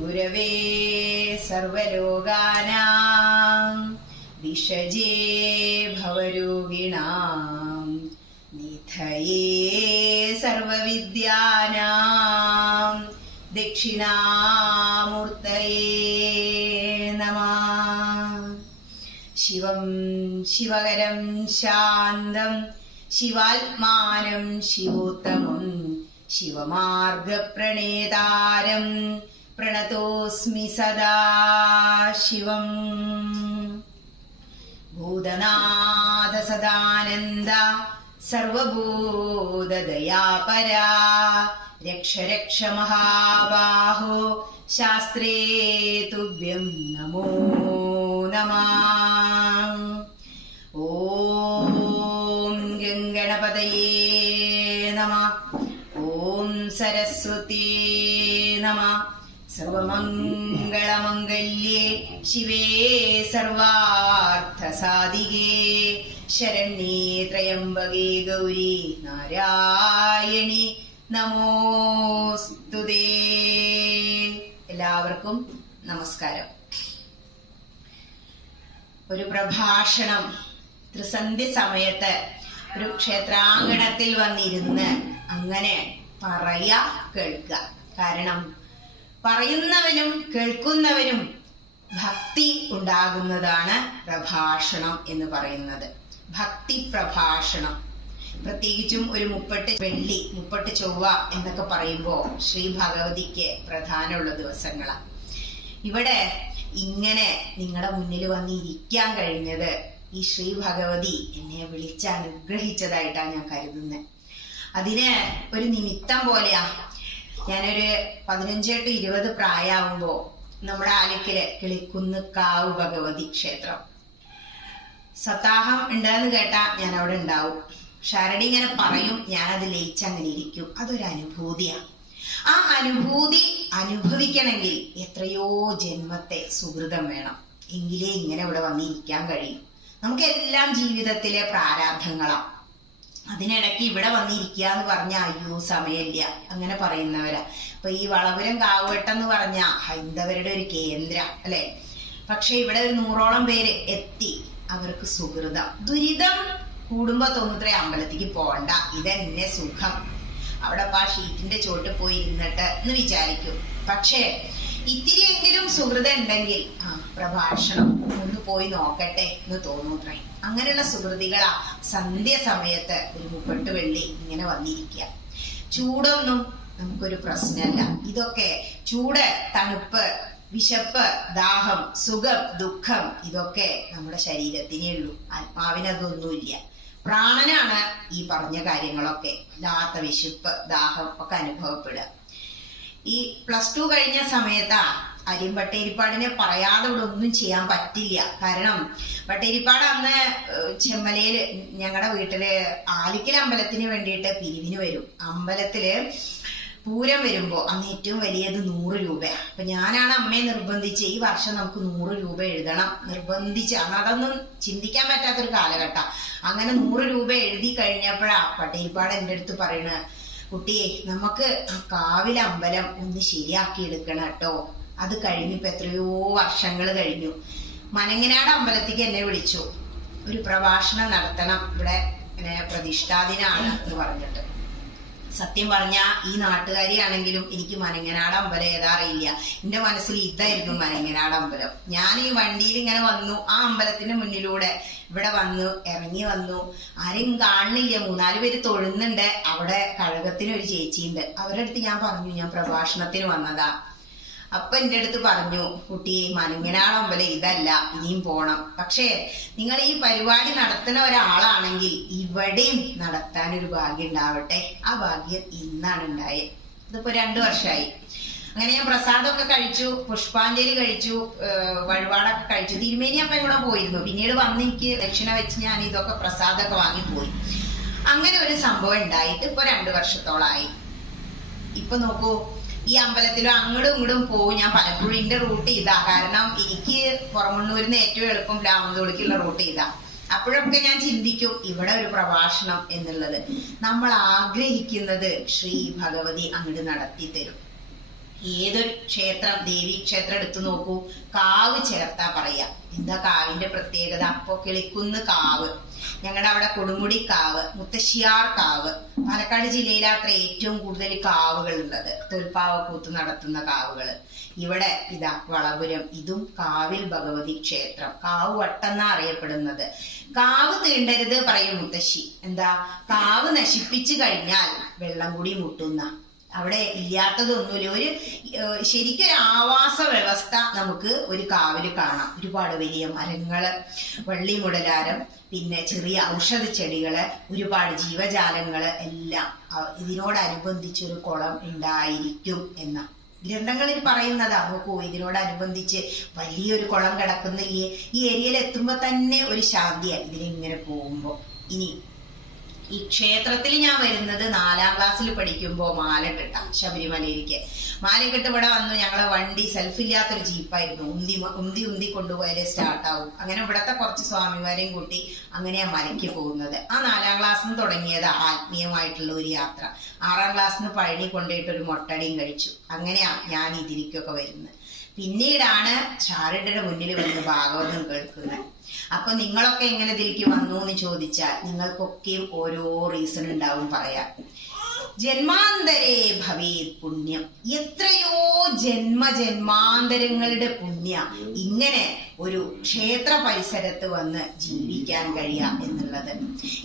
ഗുരവേ സർവരോഗാനാം വിഷജേ ഭവരോഗിണാം നിധയേ സർവവിദ്യാനാം ദക്ഷിണാമൂർത്തയേ നമഃ. ശിവം ശിവകരം ശാന്തം ശിവാത്മാനം ശിവോത്തമം ശിവമാർഗപ്രണേതാരം പ്രണതോസ്മി സദാ ശിവം. ഭൂതനാഥ സദാനന്ദ സർവഭൂതദയാപരാ രക്ഷ രക്ഷ മഹാബാഹോ ശാസ്ത്രേ തുഭ്യം നമോ നമഃ. ഓം ഗംഗണപതയേ നമഃ. ഓം സരസ്വത്യേ നമഃ. സർവമംഗളമംഗല്യേ ശിവേ സർവാർത്ഥസാധികേ ശരണ്യേ ത്രയംബകേ ഗൗരി നാരായണി നമോസ്തുതേ. എല്ലാവർക്കും നമസ്കാരം. ഒരു പ്രഭാഷണം ത്രിസന്ധ്യ സമയത്ത് ഒരു ക്ഷേത്രാങ്കണത്തിൽ വന്നിരുന്ന് അങ്ങനെ പറയാ കേൾക്കുക. കാരണം പറയുന്നവനും കേൾക്കുന്നവനും ഭക്തി ഉണ്ടാകുന്നതാണ് പ്രഭാഷണം എന്ന് പറയുന്നത്. ഭക്തി പ്രഭാഷണം, പ്രത്യേകിച്ചും ഒരു 30 വെള്ളി 30 ചൊവ്വ എന്നൊക്കെ പറയുമ്പോൾ ശ്രീ ഭഗവതിക്ക് പ്രധാനമുള്ള ദിവസങ്ങളാണ്. ഇവിടെ ഇങ്ങനെ നിങ്ങളുടെ മുന്നിൽ വന്നിരിക്കാൻ കഴിഞ്ഞത് ഈ ശ്രീ ഭഗവതി എന്നെ വിളിച്ച് അനുഗ്രഹിച്ചതായിട്ടാണ് ഞാൻ കരുതുന്നത്. അതിന് ഒരു നിമിത്തം പോലെയാ. ഞാനൊരു 15-20 പ്രായമാകുമ്പോ നമ്മുടെ ആലക്കല് കിളിക്കുന്ന് കാവ് ഭഗവതി ക്ഷേത്രം സപ്താഹം ഉണ്ടെന്ന് കേട്ടാ ഞാൻ അവിടെ ഉണ്ടാവും. ഷാരടി ഇങ്ങനെ പറയും, ഞാനത് ലയിച്ചങ്ങനെ ഇരിക്കും. അതൊരു അനുഭൂതിയാണ്. ആ അനുഭൂതി അനുഭവിക്കണമെങ്കിൽ എത്രയോ ജന്മത്തെ സുഹൃതം വേണം, എങ്കിലേ ഇങ്ങനെ ഇവിടെ വന്നിരിക്കാൻ കഴിയും. നമുക്കെല്ലാം ജീവിതത്തിലെ പ്രാരാബ്ധങ്ങളാണ്. അതിനിടയ്ക്ക് ഇവിടെ വന്നിരിക്കുക എന്ന് പറഞ്ഞാൽ അയ്യോ സമയമില്ല അങ്ങനെ പറയുന്നവരാ. അപ്പൊ ഈ വളപുരം കാവുവട്ടം എന്ന് പറഞ്ഞ ഹൈന്ദവരുടെ ഒരു കേന്ദ്രം അല്ലെ. പക്ഷെ ഇവിടെ ഒരു 100ഓളം പേര് എത്തി. അവർക്ക് സുഹൃതം. ദുരിതം കൂടുമ്പോ തോന്നുത്രേ അമ്പലത്തിക്ക് പോകണ്ട, ഇതെന്നെ സുഖം, അവിടെ ആ ഷീറ്റിന്റെ ചോട്ട് പോയി ഇരുന്നിട്ട് എന്ന് വിചാരിക്കും. പക്ഷേ ഇത്തിരിയെങ്കിലും സുഹൃതം ഉണ്ടെങ്കിൽ പ്രഭാഷണം ഒന്ന് പോയി നോക്കട്ടെ എന്ന് തോന്നൂത്രേ. അങ്ങനെയുള്ള സുഹൃതികളാ സന്ധ്യ സമയത്ത് ഒരു 30 വെള്ളി ഇങ്ങനെ വന്നിരിക്കുക. ചൂടൊന്നും നമുക്കൊരു പ്രശ്നമല്ല. ഇതൊക്കെ ചൂട്, തണുപ്പ്, വിശപ്പ്, ദാഹം, സുഖം, ദുഃഖം ഇതൊക്കെ നമ്മുടെ ശരീരത്തിനേ ഉള്ളൂ. ആത്മാവിനതൊന്നുമില്ല. പ്രാണനാണ് ഈ പറഞ്ഞ കാര്യങ്ങളൊക്കെ. വല്ലാത്ത വിശപ്പ്, ദാഹം ഒക്കെ അനുഭവപ്പെടുക. ഈ +2 കഴിഞ്ഞ സമയത്താ അരിയും വട്ടേരിപ്പാടിനെ പറയാതെ ഇവിടെ ഒന്നും ചെയ്യാൻ പറ്റില്ല. കാരണം വട്ടേരിപ്പാട് അന്ന് ചെമ്മലയില് ഞങ്ങളുടെ വീട്ടില് ആലിക്കൽ അമ്പലത്തിന് വേണ്ടിയിട്ട് പിരിവിന് വരും. അമ്പലത്തില് പൂരം വരുമ്പോ അന്ന് ഏറ്റവും വലിയത് 100 രൂപയാണ്. അപ്പൊ ഞാനാണ് അമ്മയെ നിർബന്ധിച്ച് ഈ വർഷം നമുക്ക് 100 രൂപ എഴുതണം നിർബന്ധിച്ച്. അന്ന് അതൊന്നും ചിന്തിക്കാൻ പറ്റാത്തൊരു കാലഘട്ടം. അങ്ങനെ 100 രൂപ എഴുതി കഴിഞ്ഞപ്പോഴാ വട്ടേരിപ്പാട് എൻ്റെ അടുത്ത് പറയണ, കുട്ടിയെ നമുക്ക് ആ കാവിലെ അമ്പലം ഒന്ന് ശരിയാക്കി എടുക്കണം കേട്ടോ. അത് കഴിഞ്ഞിപ്പോ എത്രയോ വർഷങ്ങൾ കഴിഞ്ഞു. മനങ്ങനാട് അമ്പലത്തിക്ക് എന്നെ വിളിച്ചു, ഒരു പ്രഭാഷണം നടത്തണം, ഇവിടെ പ്രതിഷ്ഠാദിനാണ് എന്ന് പറഞ്ഞിട്ട്. സത്യം പറഞ്ഞ ഈ നാട്ടുകാരിയാണെങ്കിലും എനിക്ക് മനങ്ങനാട് അമ്പലം ഏതാ അറിയില്ല. എന്റെ മനസ്സിൽ ഇതായിരുന്നു മനങ്ങനാട് അമ്പലം. ഞാൻ ഈ വണ്ടിയിൽ ഇങ്ങനെ വന്നു, ആ അമ്പലത്തിന്റെ മുന്നിലൂടെ ഇവിടെ വന്നു, ഇറങ്ങി വന്നു. ആരെയും കാണുന്നില്ല. 3-4 പേര് തൊഴുന്നുണ്ട്. അവിടെ കഴകത്തിന് ഒരു ചേച്ചിയുണ്ട്. അവരുടെ അടുത്ത് ഞാൻ പറഞ്ഞു ഞാൻ പ്രഭാഷണത്തിന് വന്നതാ. അപ്പൊ എന്റെ അടുത്ത് പറഞ്ഞു, കുട്ടിയെ മനങ്ങനാട് അമ്പലം ഇതല്ല, ഇനിയും പോണം. പക്ഷേ നിങ്ങൾ ഈ പരിപാടി നടത്തുന്ന ഒരാളാണെങ്കിൽ ഇവിടെയും നടത്താനൊരു ഭാഗ്യം ഉണ്ടാവട്ടെ. ആ ഭാഗ്യം ഇന്നാണ് ഉണ്ടായത്. ഇതിപ്പോ 2 വർഷമായി. അങ്ങനെ ഞാൻ പ്രസാദമൊക്കെ കഴിച്ചു, പുഷ്പാഞ്ജലി കഴിച്ചു, വഴിപാടൊക്കെ കഴിച്ചു. തിരുമേനി അപ്പം കൂടെ പോയിരുന്നു. പിന്നീട് വന്ന് എനിക്ക് ദക്ഷിണ വെച്ച് ഞാൻ ഇതൊക്കെ പ്രസാദമൊക്കെ വാങ്ങിപ്പോയി. അങ്ങനെ ഒരു സംഭവം ഉണ്ടായിട്ട് ഇപ്പൊ 2 വർഷത്തോളായി. ഇപ്പൊ നോക്കൂ, ഈ അമ്പലത്തിലും അങ്ങോട്ടും ഇങ്ങോട്ടും പോവും. ഞാൻ പലപ്പോഴും എന്റെ റൂട്ട് ഇതാ, കാരണം എനിക്ക് പുറമണ്ണൂരിന്ന് ഏറ്റവും എളുപ്പം രാമന്തോളിക്കുള്ള റൂട്ട് ഇതാ. അപ്പോഴൊക്കെ ഞാൻ ചിന്തിക്കും, ഇവിടെ ഒരു പ്രഭാഷണം എന്നുള്ളത് നമ്മൾ ആഗ്രഹിക്കുന്നത് ശ്രീ ഭഗവതി അങ്ങോട്ട് നടത്തി തരും. ഏതൊരു ക്ഷേത്രം, ദേവീ ക്ഷേത്രം എടുത്തു നോക്കൂ, കാവ് ചേർത്താ പറയാ. എന്താ കാവിന്റെ പ്രത്യേകത? അപ്പോ കിളിക്കുന്ന് കാവ്, ഞങ്ങളുടെ അവിടെ കൊടുമുടി കാവ്, മുത്തശ്ശിയാർ കാവ്, പാലക്കാട് ജില്ലയിലാത്ര ഏറ്റവും കൂടുതൽ കാവുകൾ ഉള്ളത്, തോൽപ്പാവക്കൂത്ത് നടത്തുന്ന കാവുകള്. ഇവിടെ ഇതാ വളപുരം, ഇതും കാവിൽ ഭഗവതി ക്ഷേത്രം. കാവ് വട്ടെന്നാ അറിയപ്പെടുന്നത്. കാവ് തീണ്ടരുത് പറയും മുത്തശ്ശി. എന്താ? കാവ് നശിപ്പിച്ചു കഴിഞ്ഞാൽ വെള്ളം കൂടി മുട്ടുന്ന, അവിടെ ഇല്ലാത്തതൊന്നുമില്ല. ഒരു ശരിക്കൊരു ആവാസ വ്യവസ്ഥ നമുക്ക് ഒരു കാവില് കാണാം. ഒരുപാട് വലിയ മരങ്ങള്, വള്ളിമുടലാരം, പിന്നെ ചെറിയ ഔഷധ ചെടികള്, ഒരുപാട് ജീവജാലങ്ങള് എല്ലാം. ഇതിനോടനുബന്ധിച്ചൊരു കുളം ഉണ്ടായിരിക്കും എന്ന ഗ്രന്ഥങ്ങളിൽ പറയുന്നതാ. നോക്കൂ, ഇതിനോടനുബന്ധിച്ച് വലിയൊരു കുളം കിടക്കുന്നില്ലേ? ഈ ഏരിയയിൽ എത്തുമ്പോ തന്നെ ഒരു ശാന്തിയാണ് ഇതിലിങ്ങനെ പോകുമ്പോ. ഇനി ഈ ക്ഷേത്രത്തിൽ ഞാൻ വരുന്നത് 4ാം ക്ലാസ്സിൽ പഠിക്കുമ്പോ മാലക്കെട്ട ശബരിമലയിലേക്ക്. മാലക്കെട്ട് ഇവിടെ വന്നു. ഞങ്ങളെ വണ്ടി സെൽഫില്ലാത്തൊരു ജീപ്പായിരുന്നു. ഉന്തി കൊണ്ടുപോയാലേ സ്റ്റാർട്ടാവും. അങ്ങനെ ഇവിടത്തെ കുറച്ച് സ്വാമിമാരെയും കൂട്ടി അങ്ങനെയാ മലയ്ക്ക് പോകുന്നത്. ആ 4ാം ക്ലാസ്സിൽ നിന്ന് തുടങ്ങിയത് ആത്മീയമായിട്ടുള്ള ഒരു യാത്ര. 6ാം ക്ലാസ്സിന് പഴനി കൊണ്ടുപോയിട്ട് ഒരു മൊട്ടടിയും കഴിച്ചു. അങ്ങനെയാ ഞാൻ ഇതിലേക്കൊക്കെ വരുന്നത്. പിന്നീടാണ് ശാരദയുടെ മുന്നിൽ വന്ന് ഭാഗവതം കേൾക്കുന്നത്. അപ്പൊ നിങ്ങളൊക്കെ എങ്ങനെ ഇതിലേക്ക് വന്നു എന്ന് ചോദിച്ചാൽ നിങ്ങൾക്കൊക്കെയും ഓരോ റീസൺ ഉണ്ടാവും പറയാൻ. ജന്മാന്തരേ ഭവേത് പുണ്യം, എത്രയോ ജന്മജന്മാന്തരങ്ങളുടെ പുണ്യ ഇങ്ങനെ ഒരു ക്ഷേത്ര പരിസരത്ത് വന്ന് ജീവിക്കാൻ കഴിയുക എന്നുള്ളത്.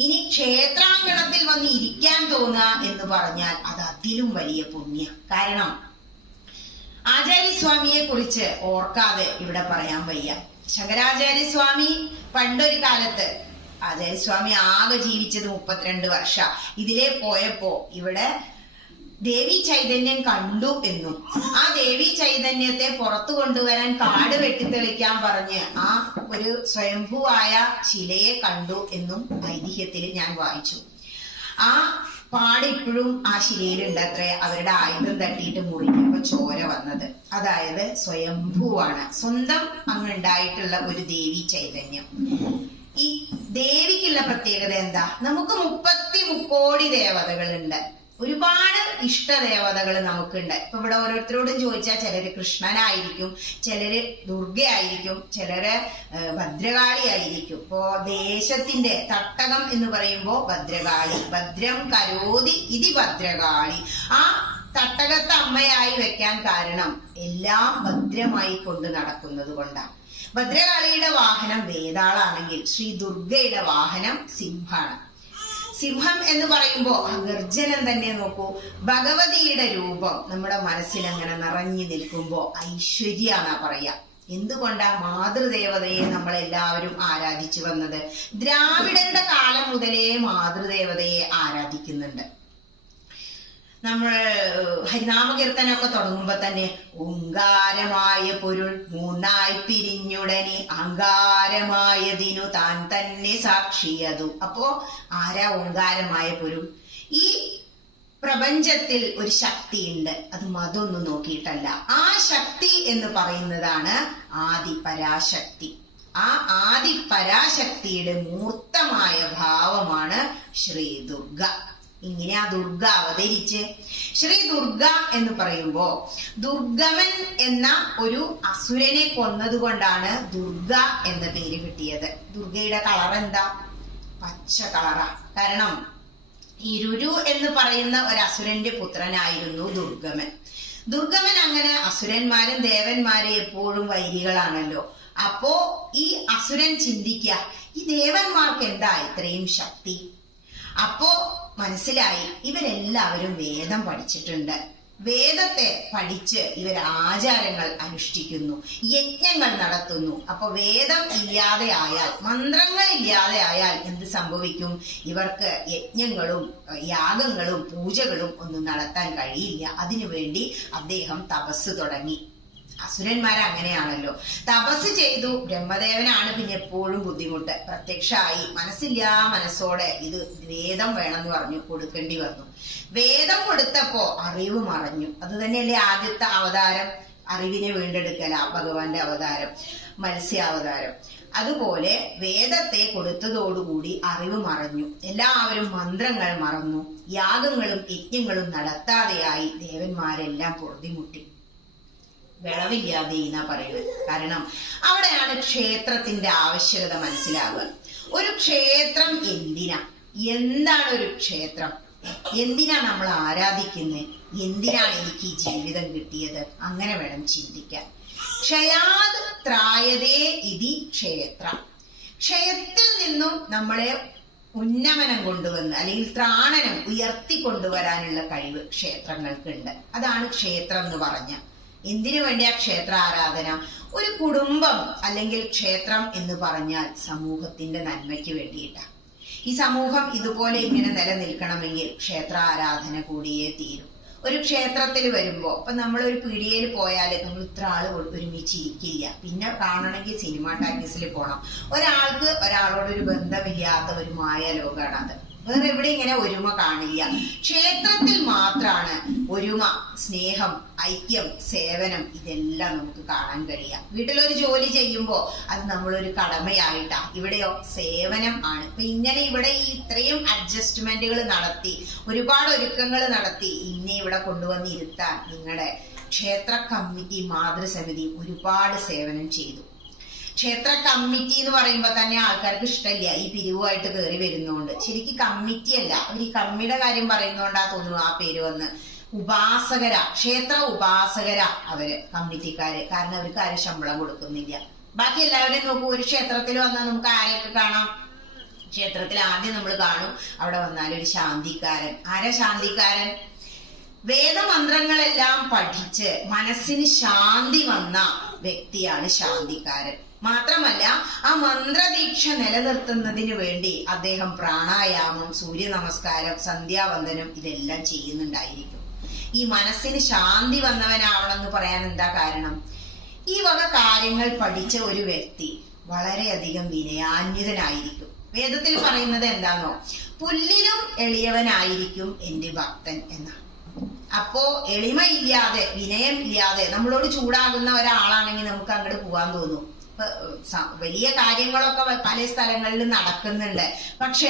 ഇനി ക്ഷേത്രാങ്കണത്തിൽ വന്ന് ഇരിക്കാൻ തോന്നുക എന്ന് പറഞ്ഞാൽ അത് അതിലും വലിയ പുണ്യ. കാരണം ആചാര്യസ്വാമിയെ കുറിച്ച് ഓർക്കാതെ ഇവിടെ പറയാൻ വയ്യ. ശങ്കരാചാര്യസ്വാമി പണ്ടൊരു കാലത്ത്, ആചാര്യസ്വാമി ആകെ ജീവിച്ചത് 32 വർഷം. ഇതിലേ പോയപ്പോ ഇവിടെ ദേവി ചൈതന്യം കണ്ടു എന്നും ആ ദേവി ചൈതന്യത്തെ പുറത്തു കൊണ്ടുവരാൻ കാട് വെട്ടിത്തെളിക്കാൻ പറഞ്ഞ് ആ ഒരു സ്വയംഭൂവായ ശിലയെ കണ്ടു എന്നും ഐതിഹ്യത്തിൽ ഞാൻ വായിച്ചു. ആ പാട് ഇപ്പോഴും ആ ശിലയിലുണ്ട് അത്രേ. അവരുടെ ആയുധം തട്ടിയിട്ട് മുറിക്കുമ്പോ ചോര വന്നത്. അതായത് സ്വയംഭൂവാണ്, സ്വന്തം അങ്ങുണ്ടായിട്ടുള്ള ഒരു ദേവി ചൈതന്യം. ഈ ദേവിക്കുള്ള പ്രത്യേകത എന്താ? നമുക്ക് 33 കോടി ദേവതകളുണ്ട്. ഒരുപാട് ഇഷ്ടദേവതകൾ നമുക്കുണ്ട്. ഇപ്പൊ ഇവിടെ ഓരോരുത്തരോടും ചോദിച്ചാൽ ചിലര് കൃഷ്ണനായിരിക്കും, ചിലര് ദുർഗയായിരിക്കും, ചിലര് ഭദ്രകാളി ആയിരിക്കും. ഇപ്പോ ദേശത്തിന്റെ തട്ടകം എന്ന് പറയുമ്പോ ഭദ്രകാളി, ഭദ്രം കരോതി ഇതി ഭദ്രകാളി. ആ തട്ടകത്തെ അമ്മയായി വെക്കാൻ കാരണം എല്ലാം ഭദ്രമായി കൊണ്ട് നടക്കുന്നത് കൊണ്ടാണ്. ഭദ്രകാളിയുടെ വാഹനം വേതാളാണെങ്കിൽ ശ്രീ ദുർഗയുടെ വാഹനം സിംഹാണ്. സിംഹം എന്ന് പറയുമ്പോ ആ ഗർജനം തന്നെ നോക്കൂ. ഭഗവതിയുടെ രൂപം നമ്മുടെ മനസ്സിൽ അങ്ങനെ നിറഞ്ഞു നിൽക്കുമ്പോ ഐശ്വര്യാന്നാ പറയാ. എന്തുകൊണ്ടാ മാതൃദേവതയെ നമ്മളെല്ലാവരും ആരാധിച്ചു വന്നത്? ദ്രാവിഡരുടെ കാലം മുതലേ മാതൃദേവതയെ ആരാധിക്കുന്നുണ്ട്. നമ്മൾ ഹരിനാമകീർത്തനമൊക്കെ തുടങ്ങുമ്പോ തന്നെ ഓങ്കാരമായ പൊരുൾ 3ആയി പിരിഞ്ഞുടനെ അങ്കാരമായതിനു താൻ തന്നെ സാക്ഷിയതു. അപ്പോ ആരാ ഓങ്കാരമായ പൊരുൾ? ഈ പ്രപഞ്ചത്തിൽ ഒരു ശക്തിയുണ്ട്. അത് മതൊന്നും നോക്കിയിട്ടല്ല. ആ ശക്തി എന്ന് പറയുന്നതാണ് ആദി പരാശക്തി. ആ ആദി പരാശക്തിയുടെ മൂർത്തമായ ഭാവമാണ് ശ്രീ ദുർഗ. ഇങ്ങനെ ആ ദുർഗ അവതരിച്ച്. ശ്രീ ദുർഗ എന്ന് പറയുമ്പോ ദുർഗമൻ എന്ന ഒരു അസുരനെ കൊന്നതുകൊണ്ടാണ് ദുർഗ എന്ന പേര് കിട്ടിയത്. ദുർഗയുടെ കളർ എന്താ? പച്ച കളറാ. കാരണം ഈ രുരു എന്ന് പറയുന്ന ഒരു അസുരന്റെ പുത്രനായിരുന്നു ദുർഗമൻ. ദുർഗമൻ അങ്ങനെ അസുരന്മാരും ദേവന്മാരും എപ്പോഴും വൈരികളാണല്ലോ. അപ്പോ ഈ അസുരൻ ചിന്തിക്കുക, ഈ ദേവന്മാർക്ക് എന്താ ഇത്രയും ശക്തി? അപ്പോ മനസ്സിലായി, ഇവരെല്ലാവരും വേദം പഠിച്ചിട്ടുണ്ട്. വേദത്തെ പഠിച്ച് ഇവർ ആചാരങ്ങൾ അനുഷ്ഠിക്കുന്നു, യജ്ഞങ്ങൾ നടത്തുന്നു. അപ്പൊ വേദം ഇല്ലാതെ ആയാൽ, മന്ത്രങ്ങൾ ഇല്ലാതെ ആയാൽ എന്ത് സംഭവിക്കും? ഇവർക്ക് യജ്ഞങ്ങളും യാഗങ്ങളും പൂജകളും ഒന്നും നടത്താൻ കഴിയില്ല. അതിനുവേണ്ടി അദ്ദേഹം തപസ് തുടങ്ങി. അസുരന്മാർ അങ്ങനെയാണല്ലോ. തപസ് ചെയ്തു, ബ്രഹ്മദേവനാണ് പിന്നെ എപ്പോഴും ബുദ്ധിമുട്ട്. പ്രത്യക്ഷമായി മനസ്സോടെ ഇത് വേദം വേണമെന്ന് പറഞ്ഞു കൊടുക്കേണ്ടി വന്നു. വേദം കൊടുത്തപ്പോ അറിവ് മറഞ്ഞു. അത് തന്നെയല്ലേ ആദ്യത്തെ അവതാരം, അറിവിനെ വീണ്ടെടുക്കല ഭഗവാന്റെ അവതാരം, മത്സ്യാവതാരം. അതുപോലെ വേദത്തെ കൊടുത്തതോടുകൂടി അറിവ് മറഞ്ഞു. എല്ലാവരും മന്ത്രങ്ങൾ മറന്നു. യാഗങ്ങളും യജ്ഞങ്ങളും നടത്താതെയായി. ദേവന്മാരെല്ലാം പൊറുതിമുട്ടി. വിളവില്ലാതെ എന്നാ പറയുന്നത്. കാരണം അവിടെയാണ് ക്ഷേത്രത്തിന്റെ ആവശ്യകത മനസ്സിലാവുക. ഒരു ക്ഷേത്രം എന്താണ് ഒരു ക്ഷേത്രം? എന്തിനാ നമ്മൾ ആരാധിക്കുന്നത്? എന്തിനാണ് എനിക്ക് ഈ ജീവിതം കിട്ടിയത്? അങ്ങനെ വേണം ചിന്തിക്കാൻ. ക്ഷയാത് ത്രായതേ ഇതി ക്ഷേത്ര. ക്ഷയത്തിൽ നിന്നും നമ്മളെ ഉന്നമനം കൊണ്ടുവന്ന് അല്ലെങ്കിൽ ത്രാണനം ഉയർത്തിക്കൊണ്ടുവരാനുള്ള കഴിവ് ക്ഷേത്രങ്ങൾക്കുണ്ട്. അതാണ് ക്ഷേത്രം എന്ന് പറഞ്ഞ. എന്തിനു വേണ്ടിയാ ക്ഷേത്ര ആരാധന? ഒരു കുടുംബം അല്ലെങ്കിൽ ക്ഷേത്രം എന്ന് പറഞ്ഞാൽ സമൂഹത്തിന്റെ നന്മയ്ക്ക് വേണ്ടിയിട്ടാണ്. ഈ സമൂഹം ഇതുപോലെ ഇങ്ങനെ നിലനിൽക്കണമെങ്കിൽ ക്ഷേത്ര ആരാധന കൂടിയേ തീരും. ഒരു ക്ഷേത്രത്തിൽ വരുമ്പോ ഇപ്പൊ നമ്മളൊരു പീടികയിൽ പോയാല് നമ്മൾ ഇത്ര ആള് ഒരുമിച്ചിരിക്കില്ല. പിന്നെ കാണണമെങ്കിൽ സിനിമ ടാക്കീസിൽ പോണം. ഒരാൾക്ക് ഒരാളോടൊരു ബന്ധമില്ലാത്ത ഒരു മായ ലോകമാണ് അത്. വേറെ എവിടെ ഇങ്ങനെ ഒരുമ കാണില്ല. ക്ഷേത്രത്തിൽ മാത്രാണ് ഒരുമ, സ്നേഹം, ഐക്യം, സേവനം ഇതെല്ലാം നമുക്ക് കാണാൻ കഴിയുക. വീട്ടിലൊരു ജോലി ചെയ്യുമ്പോ അത് നമ്മളൊരു കടമയായിട്ടാ. ഇവിടെയോ സേവനം ആണ്. അപ്പൊ ഇങ്ങനെ ഇവിടെ ഈ ഇത്രയും അഡ്ജസ്റ്റ്മെന്റുകൾ നടത്തി, ഒരുപാട് ഒരുക്കങ്ങൾ നടത്തി ഇന്നെ ഇവിടെ കൊണ്ടുവന്നിരുത്താൻ നിങ്ങളുടെ ക്ഷേത്ര കമ്മിറ്റി, മാതൃസമിതി ഒരുപാട് സേവനം ചെയ്തു. ക്ഷേത്ര കമ്മിറ്റി എന്ന് പറയുമ്പോ തന്നെ ആൾക്കാർക്ക് ഇഷ്ടമില്ല, ഈ പിരിവുമായിട്ട് കയറി വരുന്നോണ്ട്. ശരിക്കും കമ്മിറ്റി അല്ല, അവർ ഈ കമ്മിയുടെ കാര്യം പറയുന്നോണ്ടാ തോന്നുന്നു ആ പേര് വന്ന്. ഉപാസകരാ, ക്ഷേത്ര ഉപാസകരാ അവര് കമ്മിറ്റിക്കാര്. കാരണം അവർക്ക് ആരും ശമ്പളം കൊടുക്കുന്നില്ല. ബാക്കി എല്ലാവരെയും നോക്കൂ, ഒരു ക്ഷേത്രത്തിൽ വന്നാൽ നമുക്ക് ആരെയൊക്കെ കാണാം? ക്ഷേത്രത്തിൽ ആദ്യം നമ്മൾ കാണും അവിടെ വന്നാൽ ഒരു ശാന്തിക്കാരൻ. ആരാ ശാന്തിക്കാരൻ? വേദമന്ത്രങ്ങളെല്ലാം പഠിച്ച് മനസ്സിന് ശാന്തി വന്ന വ്യക്തിയാണ് ശാന്തിക്കാരൻ. മാത്രമല്ല ആ മന്ത്രദീക്ഷ നിലനിർത്തുന്നതിന് വേണ്ടി അദ്ദേഹം പ്രാണായാമം, സൂര്യ നമസ്കാരം, സന്ധ്യാവന്ദനം ഇതെല്ലാം ചെയ്യുന്നുണ്ടായിരിക്കും. ഈ മനസ്സിന് ശാന്തി വന്നവനാവണമെന്ന് പറയാൻ എന്താ കാരണം? ഈ വക കാര്യങ്ങൾ പഠിച്ച ഒരു വ്യക്തി വളരെയധികം വിനയാന്വിതനായിരിക്കും. വേദത്തിൽ പറയുന്നത് എന്താണോ? പുല്ലിലും എളിയവനായിരിക്കും എന്റെ ഭക്തൻ എന്നാണ്. അപ്പോ എളിമയില്ലാതെ, വിനയം ഇല്ലാതെ നമ്മളോട് ചൂടാകുന്ന ഒരാളാണെങ്കിൽ നമുക്ക് അങ്ങോട്ട് പോകാൻ തോന്നും. വലിയ കാര്യങ്ങളൊക്കെ പല സ്ഥലങ്ങളിൽ നടക്കുന്നുണ്ട്. പക്ഷെ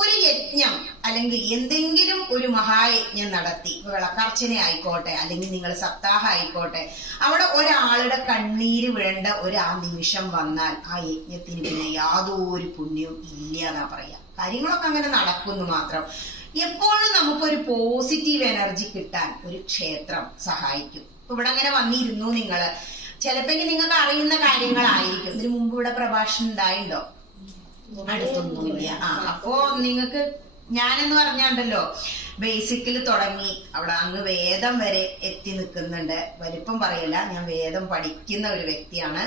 ഒരു യജ്ഞം അല്ലെങ്കിൽ എന്തെങ്കിലും ഒരു മഹായജ്ഞം നടത്തി, വിളക്കാർച്ചന ആയിക്കോട്ടെ അല്ലെങ്കിൽ നിങ്ങൾ സപ്താഹം ആയിക്കോട്ടെ, അവിടെ ഒരാളുടെ കണ്ണീര് വീഴേണ്ട ആ നിമിഷം വന്നാൽ ആ യജ്ഞത്തിന് പിന്നെ യാതൊരു പുണ്യവും ഇല്ല എന്നാ പറയാ. കാര്യങ്ങളൊക്കെ അങ്ങനെ നടക്കുന്നു മാത്രം. എപ്പോഴും നമുക്കൊരു പോസിറ്റീവ് എനർജി കിട്ടാൻ ഒരു ക്ഷേത്രം സഹായിക്കും. ഇവിടെ അങ്ങനെ വന്നിരുന്നു നിങ്ങള്, ചിലപ്പോ നിങ്ങൾക്ക് അറിയുന്ന കാര്യങ്ങളായിരിക്കും. ഇതിനു മുമ്പ് ഇവിടെ പ്രഭാഷണം ഉണ്ടായിണ്ടോ? അടുത്തൊന്നുമില്ല. അപ്പോ നിങ്ങൾക്ക് ഞാനെന്ന് പറഞ്ഞാണ്ടല്ലോ ബേസിക്കിൽ തുടങ്ങി അവിടെ അങ്ങ് വേദം വരെ എത്തി നിൽക്കുന്നുണ്ട്. വലിപ്പം പറയല്ല, ഞാൻ വേദം പഠിക്കുന്ന ഒരു വ്യക്തിയാണ്.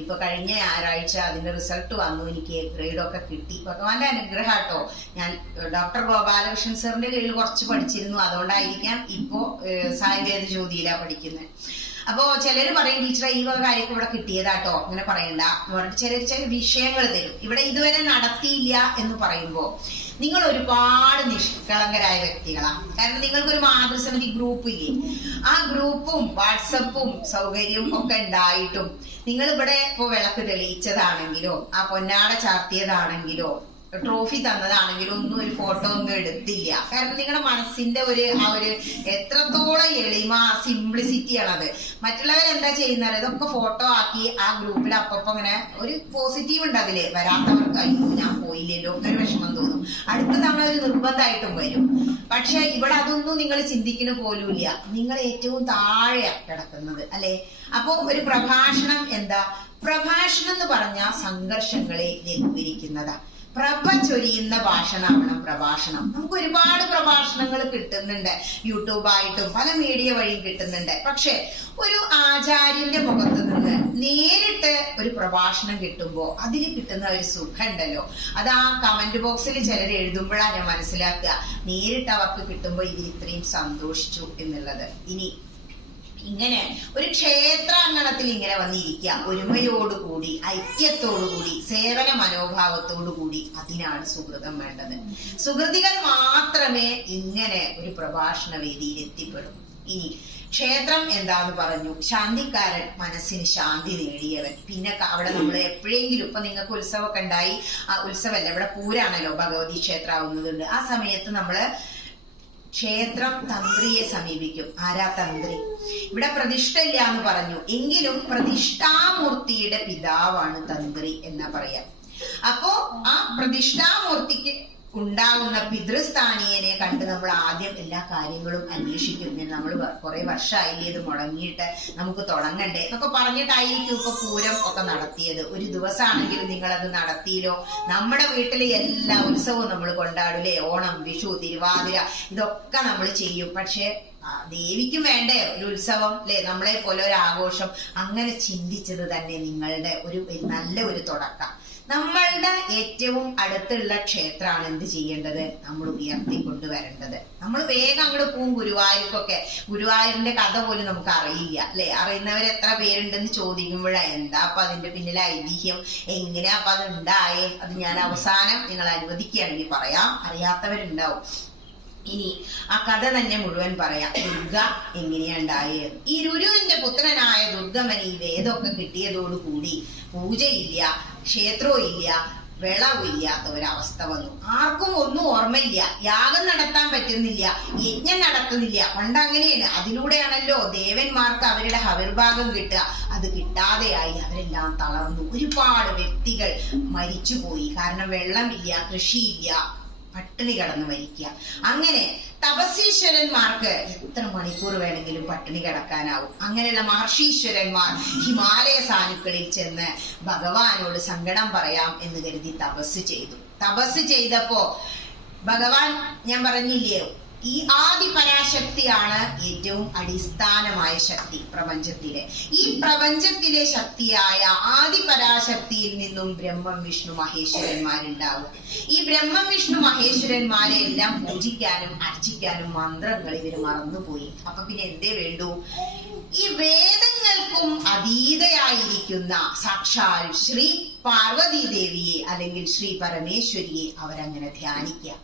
ഇപ്പൊ കഴിഞ്ഞ ഞായറാഴ്ച അതിന്റെ റിസൾട്ട് വന്നു, എനിക്ക് എ ഗ്രേഡൊക്കെ കിട്ടി. ഭഗവാന്റെ അനുഗ്രഹാട്ടോ. ഞാൻ ഡോക്ടർ ഗോപാലകൃഷ്ണൻ സാറിന്റെ കീഴിൽ കുറച്ച് പഠിച്ചിരുന്നു, അതുകൊണ്ടായിരിക്കാം ഇപ്പോ സായി വേദ ജ്യോതിയിലാണ് പഠിക്കുന്നത്. അപ്പോ ചിലര് പറയും ടീച്ചറെ ഈ വക കാര്യമൊക്കെ ഇവിടെ കിട്ടിയതാട്ടോ, അങ്ങനെ പറയണ്ട എന്ന് പറഞ്ഞിട്ട് ചില വിഷയങ്ങൾ തരും. ഇവിടെ ഇതുവരെ നടത്തിയില്ല എന്ന് പറയുമ്പോ നിങ്ങൾ ഒരുപാട് നിഷ്കളങ്കരായ വ്യക്തികളാണ്. കാരണം നിങ്ങൾക്കൊരു മാതൃസമിതി ഗ്രൂപ്പ് ഇല്ലേ? ആ ഗ്രൂപ്പും വാട്സപ്പും സൗകര്യവും ഒക്കെ ഉണ്ടായിട്ടും നിങ്ങൾ ഇവിടെ ഇപ്പൊ വിളക്ക് തെളിയിച്ചതാണെങ്കിലോ ആ പൊന്നാട ചാർത്തിയതാണെങ്കിലോ ട്രോഫി തന്നതാണെങ്കിലും ഒന്നും ഒരു ഫോട്ടോ ഒന്നും എടുത്തില്ല. കാരണം നിങ്ങളുടെ മനസ്സിന്റെ ആ ഒരു എത്രത്തോളം എളിമ, സിംപ്ലിസിറ്റി ആണത്. മറ്റുള്ളവരെന്താ ചെയ്യുന്നത്? ഇതൊക്കെ ഫോട്ടോ ആക്കി ആ ഗ്രൂപ്പിൽ അപ്പൊ അങ്ങനെ ഒരു പോസിറ്റീവ് ഉണ്ട് അതില്. വരാത്തവർക്ക് അയ്യോ ഞാൻ പോയില്ലല്ലോ എന്നൊരു വിഷമം തോന്നും. അടുത്ത തവണ ഒരു നിർബന്ധമായിട്ടും വരും. പക്ഷെ ഇവിടെ അതൊന്നും നിങ്ങൾ ചിന്തിക്കുന്ന പോലുമില്ല. നിങ്ങൾ ഏറ്റവും താഴെ കിടക്കുന്നത് അല്ലെ? അപ്പൊ ഒരു പ്രഭാഷണം എന്താ? പ്രഭാഷണം എന്ന് പറഞ്ഞാൽ സംഘർഷങ്ങളെ ലഘൂകരിക്കുന്നതാ. പ്രഭ ചൊരിയുന്ന ഭാഷണമാവണം പ്രഭാഷണം. നമുക്ക് ഒരുപാട് പ്രഭാഷണങ്ങൾ കിട്ടുന്നുണ്ട്, യൂട്യൂബായിട്ടും പല മീഡിയ വഴിയും കിട്ടുന്നുണ്ട്. പക്ഷെ ഒരു ആചാര്യന്റെ മുഖത്ത് നിന്ന് നേരിട്ട് ഒരു പ്രഭാഷണം കിട്ടുമ്പോ അതിൽ കിട്ടുന്ന ഒരു സുഖം ഉണ്ടല്ലോ, അത് ആ കമന്റ് ബോക്സിൽ ചിലർ എഴുതുമ്പോഴാണ് ഞാൻ മനസ്സിലാക്കുക നേരിട്ട് അവർക്ക് കിട്ടുമ്പോ ഇവർ ഇത്രയും സന്തോഷിച്ചു എന്നുള്ളത്. ഇനി ഇങ്ങനെ ഒരു ക്ഷേത്രാങ്കണത്തിൽ ഇങ്ങനെ വന്നിരിക്കുക, ഒരുമയോടുകൂടി, ഐക്യത്തോടുകൂടി, സേവന മനോഭാവത്തോടുകൂടി. അതിനാണ് സുഹൃതം വേണ്ടത്. സുഹൃതികൾ മാത്രമേ ഇങ്ങനെ ഒരു പ്രഭാഷണ വേദിയിൽ എത്തിപ്പെടും. ഇനി ക്ഷേത്രം എന്താന്ന് പറഞ്ഞു, ശാന്തിക്കാരൻ, മനസ്സിന് ശാന്തി നേടിയവൻ. പിന്നെ അവിടെ നമ്മൾ എപ്പോഴെങ്കിലും, ഇപ്പൊ നിങ്ങൾക്ക് ഉത്സവമൊക്കെ ഉണ്ടായി, ആ ഉത്സവമല്ല, ഇവിടെ പൂരാണല്ലോ, ഭഗവതി ക്ഷേത്രം ആവുന്നതുണ്ട്. ആ സമയത്ത് നമ്മള് ക്ഷേത്രം തന്ത്രിയെ സമീപിക്കും. ആരാ തന്ത്രി? ഇവിടെ പ്രതിഷ്ഠ ഇല്ല എന്ന് പറഞ്ഞു, എങ്കിലും പ്രതിഷ്ഠാമൂർത്തിയുടെ പിതാവാണ് തന്ത്രി എന്നാ പറയാം. അപ്പോ ആ പ്രതിഷ്ഠാമൂർത്തിക്ക് ഉണ്ടാകുന്ന പിതൃസ്ഥാനീയനെ കണ്ട് നമ്മൾ ആദ്യം എല്ലാ കാര്യങ്ങളും അന്വേഷിക്കും. നമ്മൾ കുറെ വർഷമായില്ലേ ഇത് മുടങ്ങിയിട്ട്, നമുക്ക് തുടങ്ങണ്ടേ എന്നൊക്കെ പറഞ്ഞിട്ടായിരിക്കും ഇപ്പൊ പൂരം ഒക്കെ നടത്തിയത്. ഒരു ദിവസമാണെങ്കിലും നിങ്ങളത് നടത്തിയില്ലോ. നമ്മുടെ വീട്ടിലെ എല്ലാ ഉത്സവവും നമ്മൾ കൊണ്ടാടൂലേ, ഓണം, വിഷു, തിരുവാതിര, ഇതൊക്കെ നമ്മൾ ചെയ്യും. പക്ഷെ ദേവിക്കും വേണ്ടേ ഒരു ഉത്സവം അല്ലെ, നമ്മളെ പോലെ ഒരു ആഘോഷം. അങ്ങനെ ചിന്തിച്ചത് തന്നെ നിങ്ങളുടെ ഒരു നല്ല ഒരു തുടക്കം. നമ്മളുടെ ഏറ്റവും അടുത്തുള്ള ക്ഷേത്രമാണ് എന്ത് ചെയ്യേണ്ടത്, നമ്മൾ ഉയർത്തിക്കൊണ്ടുവരേണ്ടത്. നമ്മൾ വേഗം അങ്ങോട്ട് പോവും ഗുരുവായൂർക്കൊക്കെ. ഗുരുവായൂരിന്റെ കഥ പോലും നമുക്ക് അറിയില്ല അല്ലെ. അറിയുന്നവർ എത്ര പേരുണ്ടെന്ന് ചോദിക്കുമ്പോഴാ എന്താ അപ്പൊ അതിന്റെ പിന്നിലെ ഐതിഹ്യം, എങ്ങനെയാ അപ്പൊ അത് ഉണ്ടായേ, അത് ഞാൻ അവസാനം നിങ്ങൾ അനുവദിക്കുകയാണെങ്കിൽ പറയാം. അറിയാത്തവരുണ്ടാവും. ഇനി ആ കഥ തന്നെ മുഴുവൻ പറയാം. ദുർഗ എങ്ങനെയാ ഉണ്ടായത്? ഈ രുരുവിന്റെ പുത്രനായ ദുർഗമന് ഈ വേദമൊക്കെ കിട്ടിയതോടുകൂടി പൂജയില്ല, ക്ഷേത്രവും ഇല്ല, വിളവില്ലാത്ത ഒരവസ്ഥ വന്നു. ആർക്കും ഒന്നും ഓർമ്മയില്ല, യാഗം നടത്താൻ പറ്റുന്നില്ല, യജ്ഞം നടത്തുന്നില്ല. പണ്ട് അങ്ങനെയാണ്. അതിലൂടെയാണല്ലോ ദേവന്മാർക്ക് അവരുടെ ഹവിർഭാഗം കിട്ടുക. അത് കിട്ടാതെയായി അവരെല്ലാം തളർന്നു. ഒരുപാട് വ്യക്തികൾ മരിച്ചുപോയി. കാരണം വെള്ളമില്ല, കൃഷിയില്ല, പട്ടിണി കിടന്ന് മരിക്കുക. അങ്ങനെ തപസ്സീശ്വരന്മാർക്ക് എത്ര മണിക്കൂർ വേണമെങ്കിലും പട്ടിണി കിടക്കാനാവും. അങ്ങനെയുള്ള മഹർഷീശ്വരന്മാർ ഹിമാലയ സാനുക്കളിൽ ചെന്ന് ഭഗവാനോട് സങ്കടം പറയാം എന്ന് കരുതി തപസ് ചെയ്തു. തപസ് ചെയ്തപ്പോ ഭഗവാൻ, ഞാൻ പറഞ്ഞില്ലയോ, ഈ ആദിപരാശക്തിയാണ് ഏറ്റവും അടിസ്ഥാനമായ ശക്തി പ്രപഞ്ചത്തിലെ. ഈ പ്രപഞ്ചത്തിലെ ശക്തിയായ ആദിപരാശക്തിയിൽ നിന്നും ബ്രഹ്മം, വിഷ്ണു, മഹേശ്വരന്മാരുണ്ടാവും. ഈ ബ്രഹ്മം, വിഷ്ണു, മഹേശ്വരന്മാരെ എല്ലാം പൂജിക്കാനും അർച്ചിക്കാനും മന്ത്രങ്ങൾ ഇവർ മറന്നുപോയി. അപ്പൊ പിന്നെ എന്തേ വേണ്ടു? ഈ വേദങ്ങൾക്കും അതീതയായിരിക്കുന്ന സാക്ഷാൽ ശ്രീ പാർവതി ദേവിയെ അല്ലെങ്കിൽ ശ്രീ പരമേശ്വരിയെ അവരങ്ങനെ ധ്യാനിക്കുക.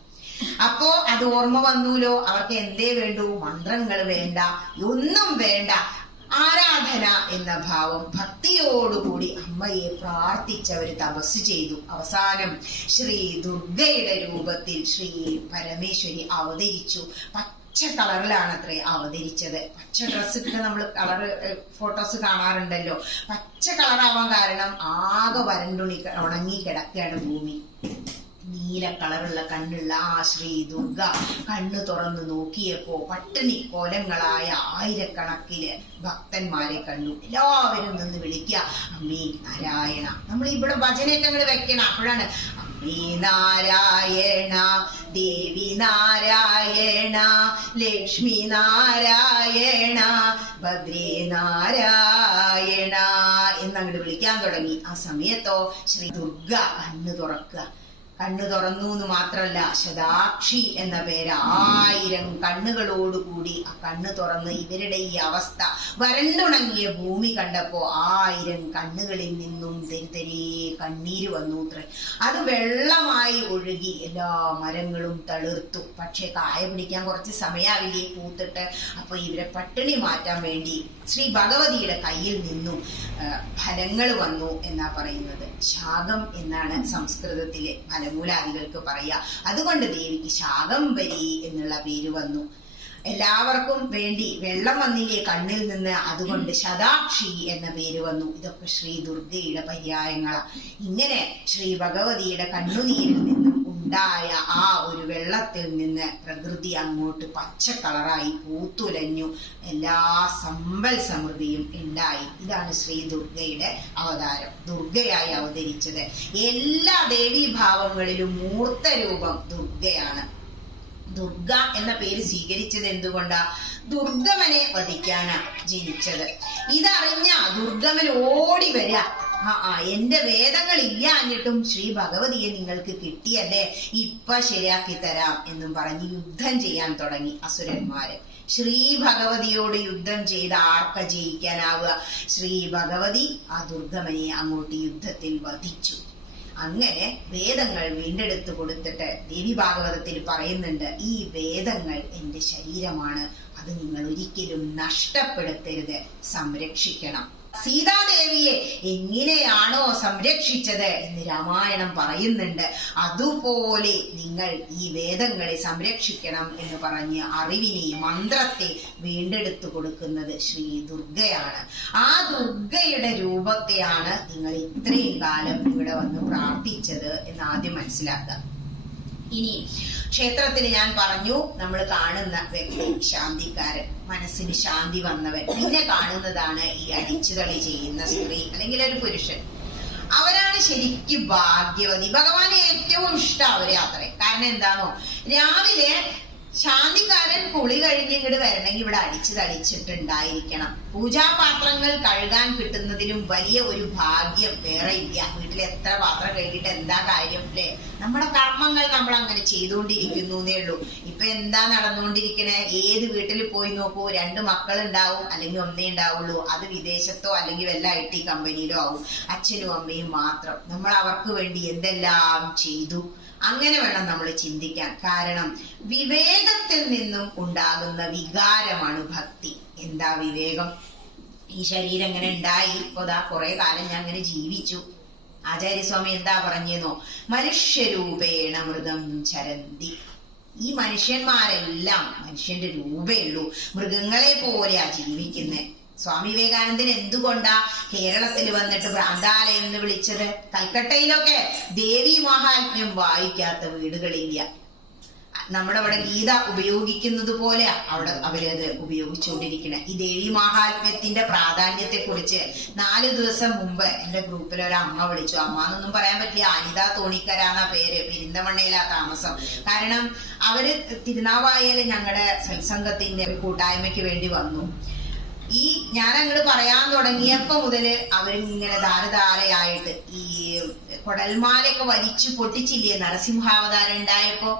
അപ്പോ അത് ഓർമ്മ വന്നൂലോ. അവർക്ക് എന്തേ വേണ്ടു? മന്ത്രങ്ങൾ വേണ്ട, ഒന്നും വേണ്ട. ആരാധന എന്ന ഭാവം, ഭക്തിയോടുകൂടി അമ്മയെ പ്രാർത്ഥിച്ചവർ തപസ് ചെയ്തു. അവസാനം ശ്രീ ദുർഗയുടെ രൂപത്തിൽ ശ്രീ പരമേശ്വരി അവതരിച്ചു. പച്ച കളറിലാണ് അത്രേ അവതരിച്ചത്. പച്ച ഡ്രസ്സ് ഇട്ട് നമ്മൾ കളർ ഫോട്ടോസ് കാണാറുണ്ടല്ലോ. പച്ച കളറാവാൻ കാരണം ആകെ ഉണങ്ങി കിടക്കുകയാണ് ഭൂമി. നീല കളറുള്ള കണ്ണുള്ള ആ ശ്രീ ദുർഗ കണ്ണു തുറന്നു നോക്കിയപ്പോ പട്ടിണി കോലങ്ങളായ ആയിരക്കണക്കിന് ഭക്തന്മാരെ കണ്ടു. എല്ലാവരും നിന്ന് വിളിക്കുക, അമ്മേ നാരായണ. നമ്മൾ ഇവിടെ ഭജനയൊക്കെ അങ്ങോട്ട് വെക്കണം. അപ്പോഴാണ് അമ്മേ നാരായണ, ദേവി നാരായണ, ലക്ഷ്മി നാരായണ, ഭദ്രേ നാരായണ എന്നങ്ങോട്ട് വിളിക്കാൻ തുടങ്ങി. ആ സമയത്തോ ശ്രീ ദുർഗ കണ്ണു തുറക്കുക. കണ്ണു തുറന്നു എന്ന് മാത്രല്ല, ശതാക്ഷി എന്ന പേര് 1000 കണ്ണുകളോടുകൂടി ആ കണ്ണു തുറന്ന് ഇവരുടെ ഈ അവസ്ഥ, വരണ്ടുണങ്ങിയ ഭൂമി കണ്ടപ്പോ 1000 കണ്ണുകളിൽ നിന്നും തെരിതെരേ കണ്ണീര് വന്നു അത്രേ. അത് വെള്ളമായി ഒഴുകി എല്ലാ മരങ്ങളും തളിർത്തു. പക്ഷെ കായ പിടിക്കാൻ കുറച്ച് സമയാവില്ലേ പൂത്തിട്ട്. അപ്പൊ ഇവരെ പട്ടിണി മാറ്റാൻ വേണ്ടി ശ്രീ ഭഗവതിയുടെ കയ്യിൽ നിന്നും ഫലങ്ങൾ വന്നു എന്നാ പറയുന്നത്. ശാകം എന്നാണ് സംസ്കൃതത്തിലെ ഫലമൂലാദികൾക്ക് പറയാ. അതുകൊണ്ട് ദേവിക്ക് ശാകംബരി എന്നുള്ള പേര് വന്നു. എല്ലാവർക്കും വേണ്ടി വെള്ളം വന്നില്ലേ കണ്ണിൽ നിന്ന്, അതുകൊണ്ട് ശതാക്ഷി എന്ന പേര് വന്നു. ഇതൊക്കെ ശ്രീ ദുർഗയുടെ പര്യായങ്ങളാ. ഇങ്ങനെ ശ്രീ ഭഗവതിയുടെ കണ്ണുനീരിൽ നിന്നും ഉണ്ടായ ആ ഒരു വെള്ളത്തിൽ നിന്ന് പ്രകൃതി അങ്ങോട്ട് പച്ച കളറായി പൂത്തുലഞ്ഞു. എല്ലാ സമ്പൽ സമൃദ്ധിയും ഉണ്ടായി. ഇതാണ് ശ്രീ ദുർഗയുടെ അവതാരം. ദുർഗയായി അവതരിച്ചത്. എല്ലാ ദേവീഭാവങ്ങളിലും മൂർത്ത രൂപം ദുർഗയാണ്. ദുർഗ എന്ന പേര് സ്വീകരിച്ചത് എന്തുകൊണ്ടാ? ദുർഗമനെ വധിക്കാനാ ജനിച്ചത്. ഇതറിഞ്ഞ ദുർഗമൻ ഓടി വരിക. എന്റെ വേദങ്ങൾ ഇല്ലാഞ്ഞിട്ടും ശ്രീ ഭഗവതിയെ നിങ്ങൾക്ക് കിട്ടിയല്ലേ, ഇപ്പൊ ശരിയാക്കി തരാം എന്നും പറഞ്ഞ് യുദ്ധം ചെയ്യാൻ തുടങ്ങി അസുരന്മാര്. ശ്രീ ഭഗവതിയോട് യുദ്ധം ചെയ്ത് ആർക്ക ജയിക്കാനാവുക? ശ്രീ ഭഗവതി ആ ദുർഗമനെ അങ്ങോട്ട് യുദ്ധത്തിൽ വധിച്ചു. അങ്ങനെ വേദങ്ങൾ വീണ്ടെടുത്തു കൊടുത്തിട്ട് ദേവി ഭാഗവതത്തിൽ പറയുന്നുണ്ട്, ഈ വേദങ്ങൾ എന്റെ ശരീരമാണ്, അത് നിങ്ങൾ ഒരിക്കലും നഷ്ടപ്പെടുത്തരുത്, സംരക്ഷിക്കണം. സീതാദേവിയെ എങ്ങനെയാണോ സംരക്ഷിച്ചത് എന്ന് രാമായണം പറയുന്നുണ്ട്, അതുപോലെ നിങ്ങൾ ഈ വേദങ്ങളെ സംരക്ഷിക്കണം എന്ന് പറഞ്ഞ് അറിവിനെ, മന്ത്രത്തെ വീണ്ടെടുത്തു കൊടുക്കുന്നത് ശ്രീ ദുർഗയാണ്. ആ ദുർഗയുടെ രൂപത്തെയാണ് നിങ്ങൾ ഇത്രയും കാലം ഇവിടെ വന്ന് പ്രാർത്ഥിച്ചത് എന്ന് ആദ്യം മനസ്സിലാക്കുക. ഇനി ക്ഷേത്രത്തിൽ ഞാൻ പറഞ്ഞു, നമ്മൾ കാണുന്ന വ്യക്തി ശാന്തിക്കാരൻ, മനസ്സിന് ശാന്തി വന്നവൻ. പിന്നെ കാണുന്നതാണ് ഈ അടിച്ചുതളി ചെയ്യുന്ന സ്ത്രീ അല്ലെങ്കിൽ ഒരു പുരുഷൻ. അവരാണ് ശരിക്കും ഭാഗ്യവതി. ഭഗവാന് ഏറ്റവും ഇഷ്ടം അവരെ അത്രേ. കാരണം എന്താണോ, രാവിലെ ശാന്തിക്കാരൻ കുളി കഴിഞ്ഞ് ഇങ്ങോട്ട് വരണമെങ്കിൽ ഇവിടെ അടിച്ചു തളിച്ചിട്ടുണ്ടായിരിക്കണം. പൂജാപാത്രങ്ങൾ കഴുകാൻ കിട്ടുന്നതിലും വലിയ ഒരു ഭാഗ്യം വേറെ ഇല്ല. വീട്ടിൽ എത്ര പാത്രം കഴുകിയിട്ട് എന്താ കാര്യം അല്ലേ? നമ്മുടെ കർമ്മങ്ങൾ നമ്മൾ അങ്ങനെ ചെയ്തുകൊണ്ടിരിക്കുന്നു എന്നേ ഉള്ളൂ. ഇപ്പൊ എന്താ നടന്നുകൊണ്ടിരിക്കണേ? ഏത് വീട്ടിൽ പോയി നോക്കൂ, 2 മക്കൾ ഉണ്ടാവും, അല്ലെങ്കിൽ ഒന്നേ ഉണ്ടാവുള്ളൂ. അത് വിദേശത്തോ അല്ലെങ്കിൽ വല്ല IT കമ്പനിയിലോ ആവും. അച്ഛനും അമ്മയും മാത്രം. നമ്മൾ അവർക്ക് വേണ്ടി എന്തെല്ലാം ചെയ്തു. അങ്ങനെ വേണം നമ്മൾ ചിന്തിക്കാൻ. കാരണം വിവേകത്തിൽ നിന്നും ഉണ്ടാകുന്ന വികാരമാണ് ഭക്തി. എന്താ വിവേകം? ഈ ശരീരം എങ്ങനെ ഉണ്ടായി? ഇപ്പൊതാ കുറെ കാലം ഞാൻ അങ്ങനെ ജീവിച്ചു. ആചാര്യസ്വാമി എന്താ പറഞ്ഞെന്നോ, മനുഷ്യരൂപേണ മൃഗം ചരന്തി. ഈ മനുഷ്യന്മാരെല്ലാം മനുഷ്യന്റെ രൂപേ ഉള്ളൂ, മൃഗങ്ങളെ പോലെയാ ജീവിക്കുന്നത്. സ്വാമി വിവേകാനന്ദൻ എന്തുകൊണ്ടാ കേരളത്തിൽ വന്നിട്ട് ഭ്രാന്താലയം എന്ന് വിളിച്ചത്? കൽക്കട്ടയിലൊക്കെ ദേവി മഹാത്മ്യം വായിക്കാത്ത വീടുകളില്ല. നമ്മുടെ അവിടെ ഗീത ഉപയോഗിക്കുന്നത് പോലെ അവിടെ അവരത് ഉപയോഗിച്ചുകൊണ്ടിരിക്കണേ. ഈ ദേവി മഹാത്മ്യത്തിന്റെ പ്രാധാന്യത്തെ കുറിച്ച് 4 ദിവസം മുമ്പ് എന്റെ ഗ്രൂപ്പിൽ ഒരു അമ്മ വിളിച്ചു. അമ്മ എന്നൊന്നും പറയാൻ പറ്റില്ല, അനിത തോണിക്കരാന്ന പേര്, പെരിന്തമണ്ണയിലാ താമസം. കാരണം അവര് തിരുനാവായയില് ഞങ്ങളുടെ സത്സംഗത്തിന്റെ കൂട്ടായ്മയ്ക്ക് വേണ്ടി വന്നു. ഈ ഞാൻ അങ്ങോട്ട് പറയാൻ തുടങ്ങിയപ്പോ മുതല് അവരിങ്ങനെ ധാരധാരയായിട്ട് ഈ കൊടൽമാലയൊക്കെ വലിച്ചു പൊട്ടിച്ചില്ലേ നരസിംഹാവതാരം ഉണ്ടായപ്പോ?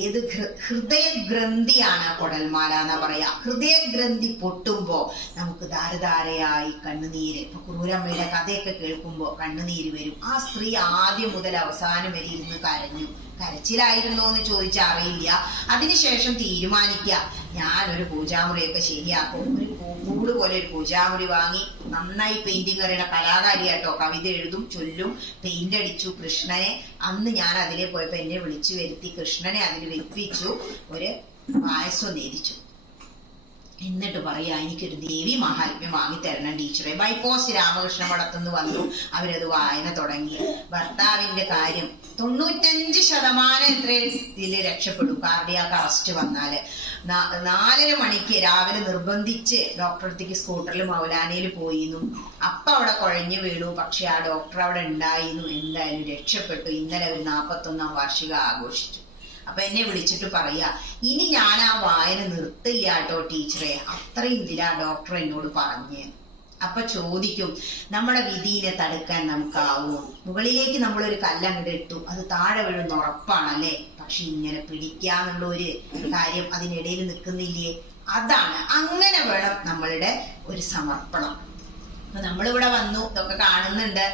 ഏത് ഹൃദയഗ്രന്ഥിയാണ് കൊടൽമാല എന്നാ പറയാ. ഹൃദയഗ്രന്ഥി പൊട്ടുമ്പോ നമുക്ക് ധാരധാരയായി കണ്ണുനീര്. ഇപ്പൊ ക്രൂരമ്മയുടെ കഥയൊക്കെ കേൾക്കുമ്പോ കണ്ണുനീര് വരും. ആ സ്ത്രീ ആദ്യം മുതൽ അവസാനം വരെ ഇരുന്ന് കരഞ്ഞു. കരച്ചിലായിരുന്നോ എന്ന് ചോദിച്ചാൽ അറിയില്ല. അതിനുശേഷം തീരുമാനിക്കുക, ഞാനൊരു പൂജാമുറിയൊക്കെ ശരിയാക്കും. ഒരു കൂട് പോലെ ഒരു പൂജാമുറി വാങ്ങി, നന്നായി പെയിന്റിങ് അറിയണ കലാകാരിയാട്ടോ, കവിത എഴുതും, ചൊല്ലും, പെയിന്റ് അടിച്ചു കൃഷ്ണനെ. അന്ന് ഞാൻ അതിലെ പോയപ്പോ എന്നെ വിളിച്ചു വരുത്തി കൃഷ്ണനെ അതിൽ വെപ്പിച്ചു, ഒരു പായസം നേദിച്ചു. എന്നിട്ട് പറയാ, എനിക്കൊരു ദേവി മഹാത്മ്യം വാങ്ങിത്തരണം ടീച്ചറെ. ബൈ പോസ്റ്റ് രാമകൃഷ്ണ മഠത്തുനിന്ന് വന്നു. അവരത് വായന തുടങ്ങി. ഭർത്താവിന്റെ കാര്യം 95% ഇതില് രക്ഷപ്പെടും. കാർഡിയാക്ക് അറസ്റ്റ് വന്നാല് 4:30 മണിക്ക് രാവിലെ നിർബന്ധിച്ച് ഡോക്ടറെ അടുത്തേക്ക് സ്കൂട്ടറിൽ മൗലാനയിൽ പോയിരുന്നു. അപ്പൊ അവിടെ കുഴഞ്ഞു വീണു. പക്ഷെ ആ ഡോക്ടർ അവിടെ ഉണ്ടായിരുന്നു. എന്തായാലും രക്ഷപ്പെട്ടു. ഇന്നലെ ഒരു 41ാം വാർഷികം ആഘോഷിച്ചു. അപ്പൊ എന്നെ വിളിച്ചിട്ട് പറയാ, ഇനി ഞാൻ ആ വായന നിർത്തില്ല കേട്ടോ ടീച്ചറെ, അത്രയും ഇതിലാ ഡോക്ടർ എന്നോട് പറഞ്ഞ്. അപ്പൊ ചോദിക്കും, നമ്മുടെ വിധിയെ തടുക്കാൻ നമുക്കാവോ? മുകളിലേക്ക് നമ്മളൊരു കല്ലങ്ങട് ഇട്ടു, അത് താഴെ വീഴുന്ന ഉറപ്പാണല്ലേ. പക്ഷെ ഇങ്ങനെ പിടിക്കാന്നുള്ള ഒരു കാര്യം അതിനിടയിൽ നിൽക്കുന്നില്ലേ? അതാണ്. അങ്ങനെ വേണം നമ്മളുടെ ഒരു സമർപ്പണം. അപ്പൊ നമ്മളിവിടെ വന്നു, ഇതൊക്കെ കാണുന്നുണ്ട്,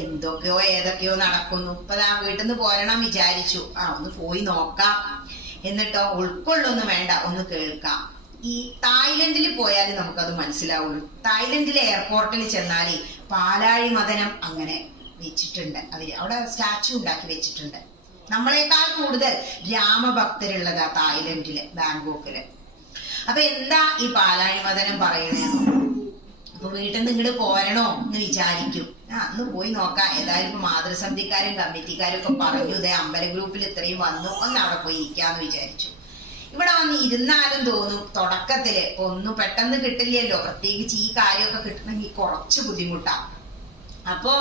എന്തൊക്കെയോ ഏതൊക്കെയോ നടക്കുന്നു. ഇപ്പൊ ആ വീട്ടിൽ നിന്ന് പോരണം വിചാരിച്ചു. ഒന്ന് പോയി നോക്കാം. എന്നിട്ടോ ഉൾക്കൊള്ളൊന്നും വേണ്ട, ഒന്ന് കേൾക്കാം. ഈ തായ്ലൻഡിൽ പോയാൽ നമുക്കത് മനസ്സിലാവുള്ളൂ. തായ്ലൻഡിലെ എയർപോർട്ടിൽ ചെന്നാല് പാലാഴി മദനം അങ്ങനെ വെച്ചിട്ടുണ്ട്. അവര് അവിടെ സ്റ്റാച്ചു ഉണ്ടാക്കി വെച്ചിട്ടുണ്ട്. നമ്മളെക്കാൾ കൂടുതൽ രാമഭക്തരുള്ളതാ തായ്ലൻഡില്, ബാങ്കോക്കില്. അപ്പൊ എന്താ ഈ പാലാഴി മദനം പറയണേന്നോ? അപ്പൊ വീട്ടിൽ നിന്ന് ഇങ്ങോട്ട് പോരണോ എന്ന് വിചാരിക്കും. അന്ന് പോയി നോക്കാം. ഏതായാലും ഇപ്പൊ മാതൃസമിതിക്കാരും കമ്മിറ്റിക്കാരും ഒക്കെ പറഞ്ഞു, ഇതേ അമ്പല ഗ്രൂപ്പിൽ ഇത്രയും വന്നു, ഒന്ന് അവിടെ പോയി ഇരിക്കാന്ന് വിചാരിച്ചു. ഇവിടെ വന്ന് ഇരുന്നാലും തോന്നും തുടക്കത്തില് ഒന്നും പെട്ടെന്ന് കിട്ടില്ലല്ലോ, പ്രത്യേകിച്ച് ഈ കാര്യമൊക്കെ കിട്ടണമെങ്കിൽ കുറച്ച് ബുദ്ധിമുട്ടാ. അപ്പോ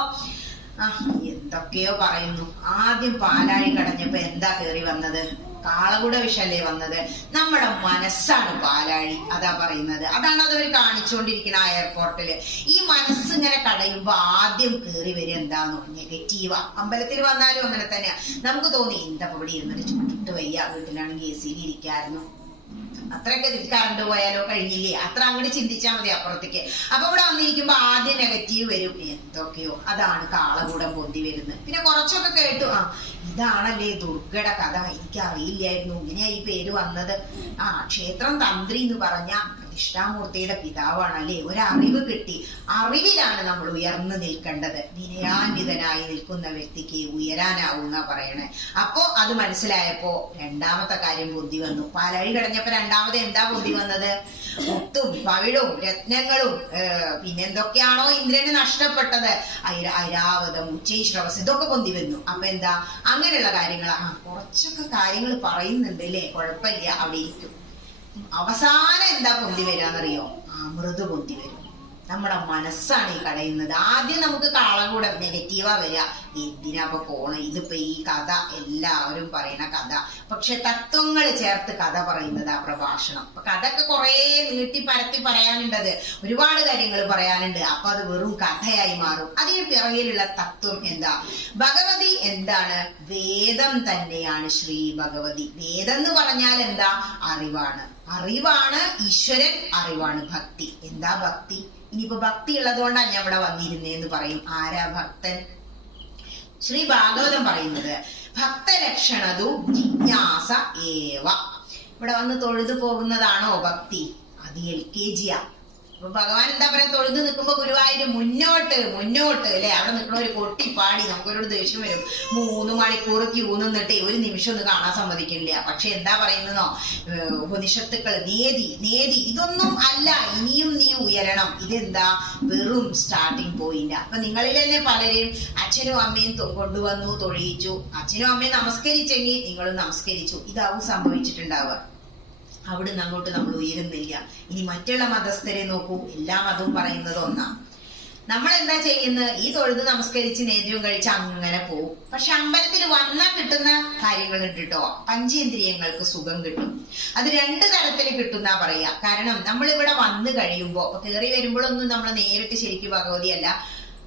എന്തൊക്കെയോ പറയുന്നു. ആദ്യം പാലാഴി കടഞ്ഞപ്പോ എന്താ കേറി വന്നത്? കാളകൂട വിഷല്ലേ വന്നത്? നമ്മുടെ മനസ്സാണ് പാലാഴി. അതാ പറയുന്നത്. അതാണ് അതവർ കാണിച്ചുകൊണ്ടിരിക്കുന്ന ആ എയർപോർട്ടില്. ഈ മനസ്സ് ഇങ്ങനെ കടയുമ്പോ ആദ്യം കേറി വരും എന്താന്നോ, നെഗറ്റീവാ. അമ്പലത്തിൽ വന്നാലും അങ്ങനെ തന്നെയാ. നമുക്ക് തോന്നി എന്താ ഇവിടെ ഇരുന്നിട്ട് ചുട്ടിട്ട് വയ്യ, വീട്ടിലാണെങ്കിൽ എ സിയിൽ ഇരിക്കായിരുന്നു, അത്രയൊക്കെ കറണ്ട് പോയാലോ കഴിഞ്ഞില്ലേ, അത്ര അങ്ങോട്ട് ചിന്തിച്ചാൽ മതി അപ്പുറത്തേക്ക്. അപ്പൊ ഇവിടെ വന്നിരിക്കുമ്പോ ആദ്യം നെഗറ്റീവ് വരും, എന്തൊക്കെയോ. അതാണ് കാളകൂടം പൊന്തി വരുന്നത്. പിന്നെ കുറച്ചൊക്കെ കേട്ടു, ഇതാണല്ലേ ദുർഗയുടെ കഥ, എനിക്ക് അറിയില്ലായിരുന്നു ഇങ്ങനെയാ ഈ പേര് വന്നത്. ക്ഷേത്രം തന്ത്രി എന്ന് പറഞ്ഞ പ്രതിഷ്ഠാമൂർത്തിയുടെ പിതാവാണല്ലേ. ഒരറിവ് കിട്ടി. അറിവിലാണ് നമ്മൾ ഉയർന്നു നിൽക്കേണ്ടത്. വിനയാന്വിതനായി നിൽക്കുന്ന വ്യക്തിക്ക് ഉയരാനാവുന്ന പറയണേ. അപ്പോ അത് മനസ്സിലായപ്പോ രണ്ടാമത്തെ കാര്യം ബുദ്ധി വന്നു. പാലാഴി കിടഞ്ഞപ്പോ രണ്ടാമത് എന്താ ബുദ്ധി വന്നത്? മുത്തും പവിഴവും രത്നങ്ങളും പിന്നെന്തൊക്കെയാണോ ഇന്ദ്രന് നഷ്ടപ്പെട്ടത്, ഐരാവതം, ഉച്ചൈശ്രവസ്, ഇതൊക്കെ പൊന്തി വന്നു. അപ്പൊ എന്താ അങ്ങനെയുള്ള കാര്യങ്ങൾ, കുറച്ചൊക്കെ കാര്യങ്ങൾ പറയുന്നുണ്ട് അല്ലേ, കുഴപ്പമില്ല, അവിടെ ഇരിക്കും. അവസാനം എന്താ പൊന്തി വരാന്നറിയോ? അമൃത് പൊന്തി വരും. നമ്മുടെ മനസ്സാണ് ഈ കടയുന്നത്. ആദ്യം നമുക്ക് കാളകൂടം നെഗറ്റീവാ വരിക, എന്തിനാപ്പൊ പോണ, ഇതിപ്പോ ഈ കഥ എല്ലാവരും പറയുന്ന കഥ. പക്ഷെ തത്വങ്ങൾ ചേർത്ത് കഥ പറയുന്നതാ പ്രഭാഷണം. അപ്പൊ കഥയൊക്കെ കുറെ നീട്ടി പരത്തി പറയാനുണ്ടത്, ഒരുപാട് കാര്യങ്ങൾ പറയാനുണ്ട്. അപ്പൊ അത് വെറും കഥയായി മാറും. അതിന് പിറകിലുള്ള തത്വം എന്താ? ഭഗവതി എന്താണ്? വേദം തന്നെയാണ് ശ്രീ ഭഗവതി. വേദം എന്ന് പറഞ്ഞാൽ എന്താ? അറിവാണ്. അറിവാണ് ഈശ്വരൻ, അറിവാണ് ഭക്തി. എന്താ ഭക്തി? ഇനിയിപ്പോ ഭക്തി ഉള്ളതുകൊണ്ടാണ് ഞാൻ ഇവിടെ വന്നിരുന്നേന്ന് പറയും. ആരാ ഭക്തൻ? ശ്രീ ഭാഗവതം പറയുന്നത് ഭക്തലക്ഷണതു ജിജ്ഞാസ ഏവ. ഇവിടെ വന്ന് തൊഴുതു പോകുന്നതാണോ ഭക്തി? അത് LKG. അപ്പൊ ഭഗവാൻ എന്താ പറയാ? തൊഴുത് നിൽക്കുമ്പോ ഗുരുവായൂര് മുന്നോട്ട് മുന്നോട്ട് അല്ലെ, അവിടെ നിൽക്കണ ഒരു കൊട്ടിപ്പാടി നമുക്കൊരു ദേഷ്യം വരും. 3 മണിക്കൂർ ക്യൂ നിന്നിട്ട് ഒരു നിമിഷം ഒന്ന് കാണാൻ സമ്മതിക്കണില്ല. പക്ഷെ എന്താ പറയുന്നോ, ഉപനിഷത്തുക്കൾ നേതി നേതി, ഇതൊന്നും അല്ല, ഇനിയും നീ ഉയരണം. ഇതെന്താ? വെറും സ്റ്റാർട്ടിങ് പോയിന്റ്. അപ്പൊ നിങ്ങളിൽ തന്നെ പലരെയും അച്ഛനും അമ്മയും കൊണ്ടുവന്നു തൊഴിയിച്ചു. അച്ഛനും അമ്മയും നമസ്കരിച്ചെങ്കിൽ നിങ്ങളും നമസ്കരിച്ചു. ഇതാവും സംഭവിച്ചിട്ടുണ്ടാവുക. അവിടുന്ന് അങ്ങോട്ട് നമ്മൾ ഉയരുന്നില്ല. ഇനി മറ്റുള്ള മതസ്ഥരെ നോക്കൂ, എല്ലാ മതവും പറയുന്നത് ഒന്നാ. നമ്മൾ എന്താ ചെയ്യുന്നത്? ഈ തൊഴുത് നമസ്കരിച്ച് നേദ്യവും കഴിച്ച് അങ്ങനെ പോവും. പക്ഷെ അമ്പലത്തിൽ വന്നാൽ കിട്ടുന്ന കാര്യങ്ങൾ കിട്ടോ, പഞ്ചേന്ദ്രിയങ്ങൾക്ക് സുഖം കിട്ടും. അത് 2 തരത്തിൽ കിട്ടുന്നാ പറയാ. കാരണം നമ്മൾ ഇവിടെ വന്നു കഴിയുമ്പോ, കയറി വരുമ്പോഴൊന്നും നമ്മൾ നേരിട്ട് ശരിക്കും ഭഗവതിയല്ല,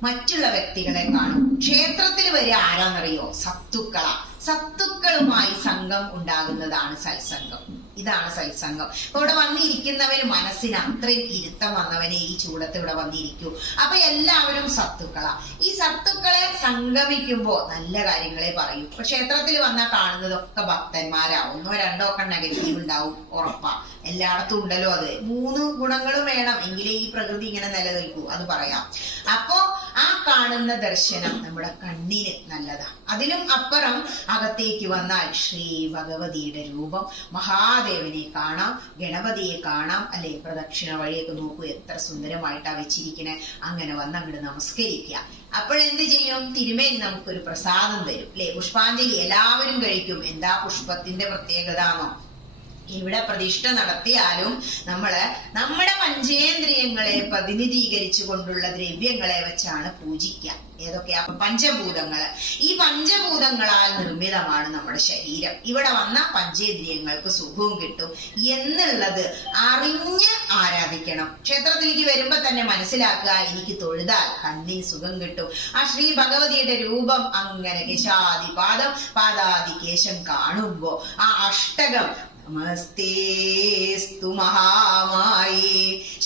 മറ്റുള്ള വ്യക്തികളെ കാണും. ക്ഷേത്രത്തിൽ വരെ ആരാന്നറിയോ? സത്തുക്കളാ. സത്തുക്കളുമായി സംഘം ഉണ്ടാകുന്നതാണ് സത്സംഗം. ഇതാണ് സത്സംഗം. അപ്പൊ ഇവിടെ വന്നിരിക്കുന്നവന് മനസ്സിന് അത്രയും ഇരുത്തം വന്നവനെ ഈ ചൂടത്ത് ഇവിടെ വന്നിരിക്കൂ. അപ്പൊ എല്ലാവരും സത്തുക്കളാ. ഈ സത്തുക്കളെ സംഗമിക്കുമ്പോ നല്ല കാര്യങ്ങളെ പറയൂ. ഇപ്പൊ ക്ഷേത്രത്തിൽ വന്നാൽ കാണുന്നതൊക്കെ ഭക്തന്മാരാ. 1 2 ഒക്കെ നെഗറ്റീവ് ഉണ്ടാവും, ഉറപ്പാ. എല്ലായിടത്തും ഉണ്ടല്ലോ അത്. 3 ഗുണങ്ങളും വേണം, എങ്കിലേ ഈ പ്രകൃതി ഇങ്ങനെ നിലനിൽക്കൂ. അത് പറയാം. അപ്പോ ആ കാണുന്ന ദർശനം നമ്മുടെ കണ്ണിന് നല്ലതാ. അതിലും അപ്പുറം അകത്തേക്ക് വന്നാൽ ശ്രീ ഭഗവതിയുടെ രൂപം, മഹാദേവനെ കാണാം, ഗണപതിയെ കാണാം അല്ലെ. പ്രദക്ഷിണ വഴിയൊക്കെ നോക്കൂ, എത്ര സുന്ദരമായിട്ടാ വെച്ചിരിക്കണേ. അങ്ങനെ വന്ന് അങ്ങോട്ട് നമസ്കരിക്കുക. അപ്പോഴെന്ത് ചെയ്യും? തിരുമേനി നമുക്കൊരു പ്രസാദം തരും അല്ലെ. പുഷ്പാഞ്ജലി എല്ലാവരും കഴിക്കും. എന്താ പുഷ്പത്തിന്റെ പ്രത്യേകത ആണോ? ഇവിടെ പ്രതിഷ്ഠ നടത്തിയാലും നമ്മുടെ പഞ്ചേന്ദ്രിയങ്ങളെ പ്രതിനിധീകരിച്ചു കൊണ്ടുള്ള ദ്രവ്യങ്ങളെ വെച്ചാണ് പൂജിക്കുക. ഏതൊക്കെയാ? പഞ്ചഭൂതങ്ങള്. ഈ പഞ്ചഭൂതങ്ങളാൽ നിർമ്മിതമാണ് നമ്മുടെ ശരീരം. ഇവിടെ വന്ന പഞ്ചേന്ദ്രിയങ്ങൾക്ക് സുഖവും കിട്ടും എന്നുള്ളത് അറിഞ്ഞ് ആരാധിക്കണം. ക്ഷേത്രത്തിലേക്ക് വരുമ്പോ തന്നെ മനസ്സിലാക്കുക, എനിക്ക് തൊഴുതാൽ കണ്ണിന് സുഖം കിട്ടും. ആ ശ്രീ ഭഗവതിയുടെ രൂപം അങ്ങനെ കേശാദിപാദം പാദാദികേശം കാണുമ്പോ ആ അഷ്ടകം നമസ്തേസ്തു മഹാമായേ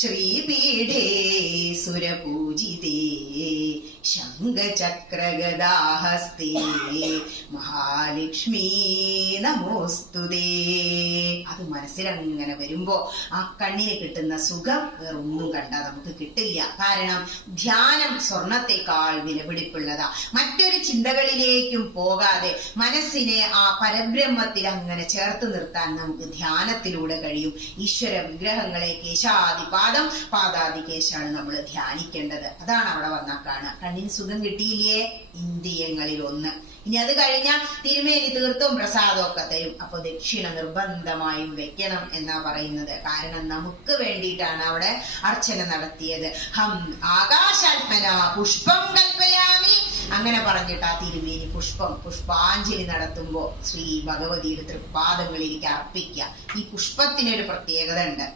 ശ്രീപീഠേ സുരപൂജിതേ ശംഖചക്രഗദാഹസ്തേ മഹാലക്ഷ്മീ നമോസ്തുതേ. അത് മനസ്സിലങ്ങനെ വരുമ്പോ ആ കണ്ണിന് കിട്ടുന്ന സുഖം വേറൊന്നും കണ്ടാൽ നമുക്ക് കിട്ടില്ല. കാരണം ധ്യാനം സ്വർണത്തെക്കാൾ വിലപിടിപ്പുള്ളതാ. മറ്റൊരു ചിന്തകളിലേക്കും പോകാതെ മനസ്സിനെ ആ പരബ്രഹ്മത്തിൽ അങ്ങനെ ചേർത്ത് നിർത്താൻ നമുക്ക് ധ്യാനത്തിലൂടെ കഴിയും. ഈശ്വര വിഗ്രഹങ്ങളെ കേശാദിപാദം പാദാദികേശാണ് നമ്മൾ ധ്യാനിക്കേണ്ടത്. അതാണ് അവിടെ വന്നാൽ കാണുക. കണ്ണിന് സുഖം കിട്ടിയില്ലേ? ഇന്ദ്രിയങ്ങളിൽ 1. ഇനി അത് കഴിഞ്ഞാൽ തിരുമേനി തീർത്തും പ്രസാദമൊക്കെ തരും. അപ്പൊ ദക്ഷിണ നിർബന്ധമായും വെക്കണം എന്നാ പറയുന്നത്. കാരണം നമുക്ക് വേണ്ടിയിട്ടാണ് അവിടെ അർച്ചന നടത്തിയത്. ഹം ആകാശാത്മന പുഷ്പം കൽപ്പയാമി അങ്ങനെ പറഞ്ഞിട്ട് ആ തിരുമേനി പുഷ്പാഞ്ജലി നടത്തുമ്പോ ശ്രീ ഭഗവതിയുടെ തൃപ്പാദങ്ങളിലേക്ക് അർപ്പിക്കുക. ഈ പുഷ്പത്തിനൊരു പ്രത്യേകത ഉണ്ട്.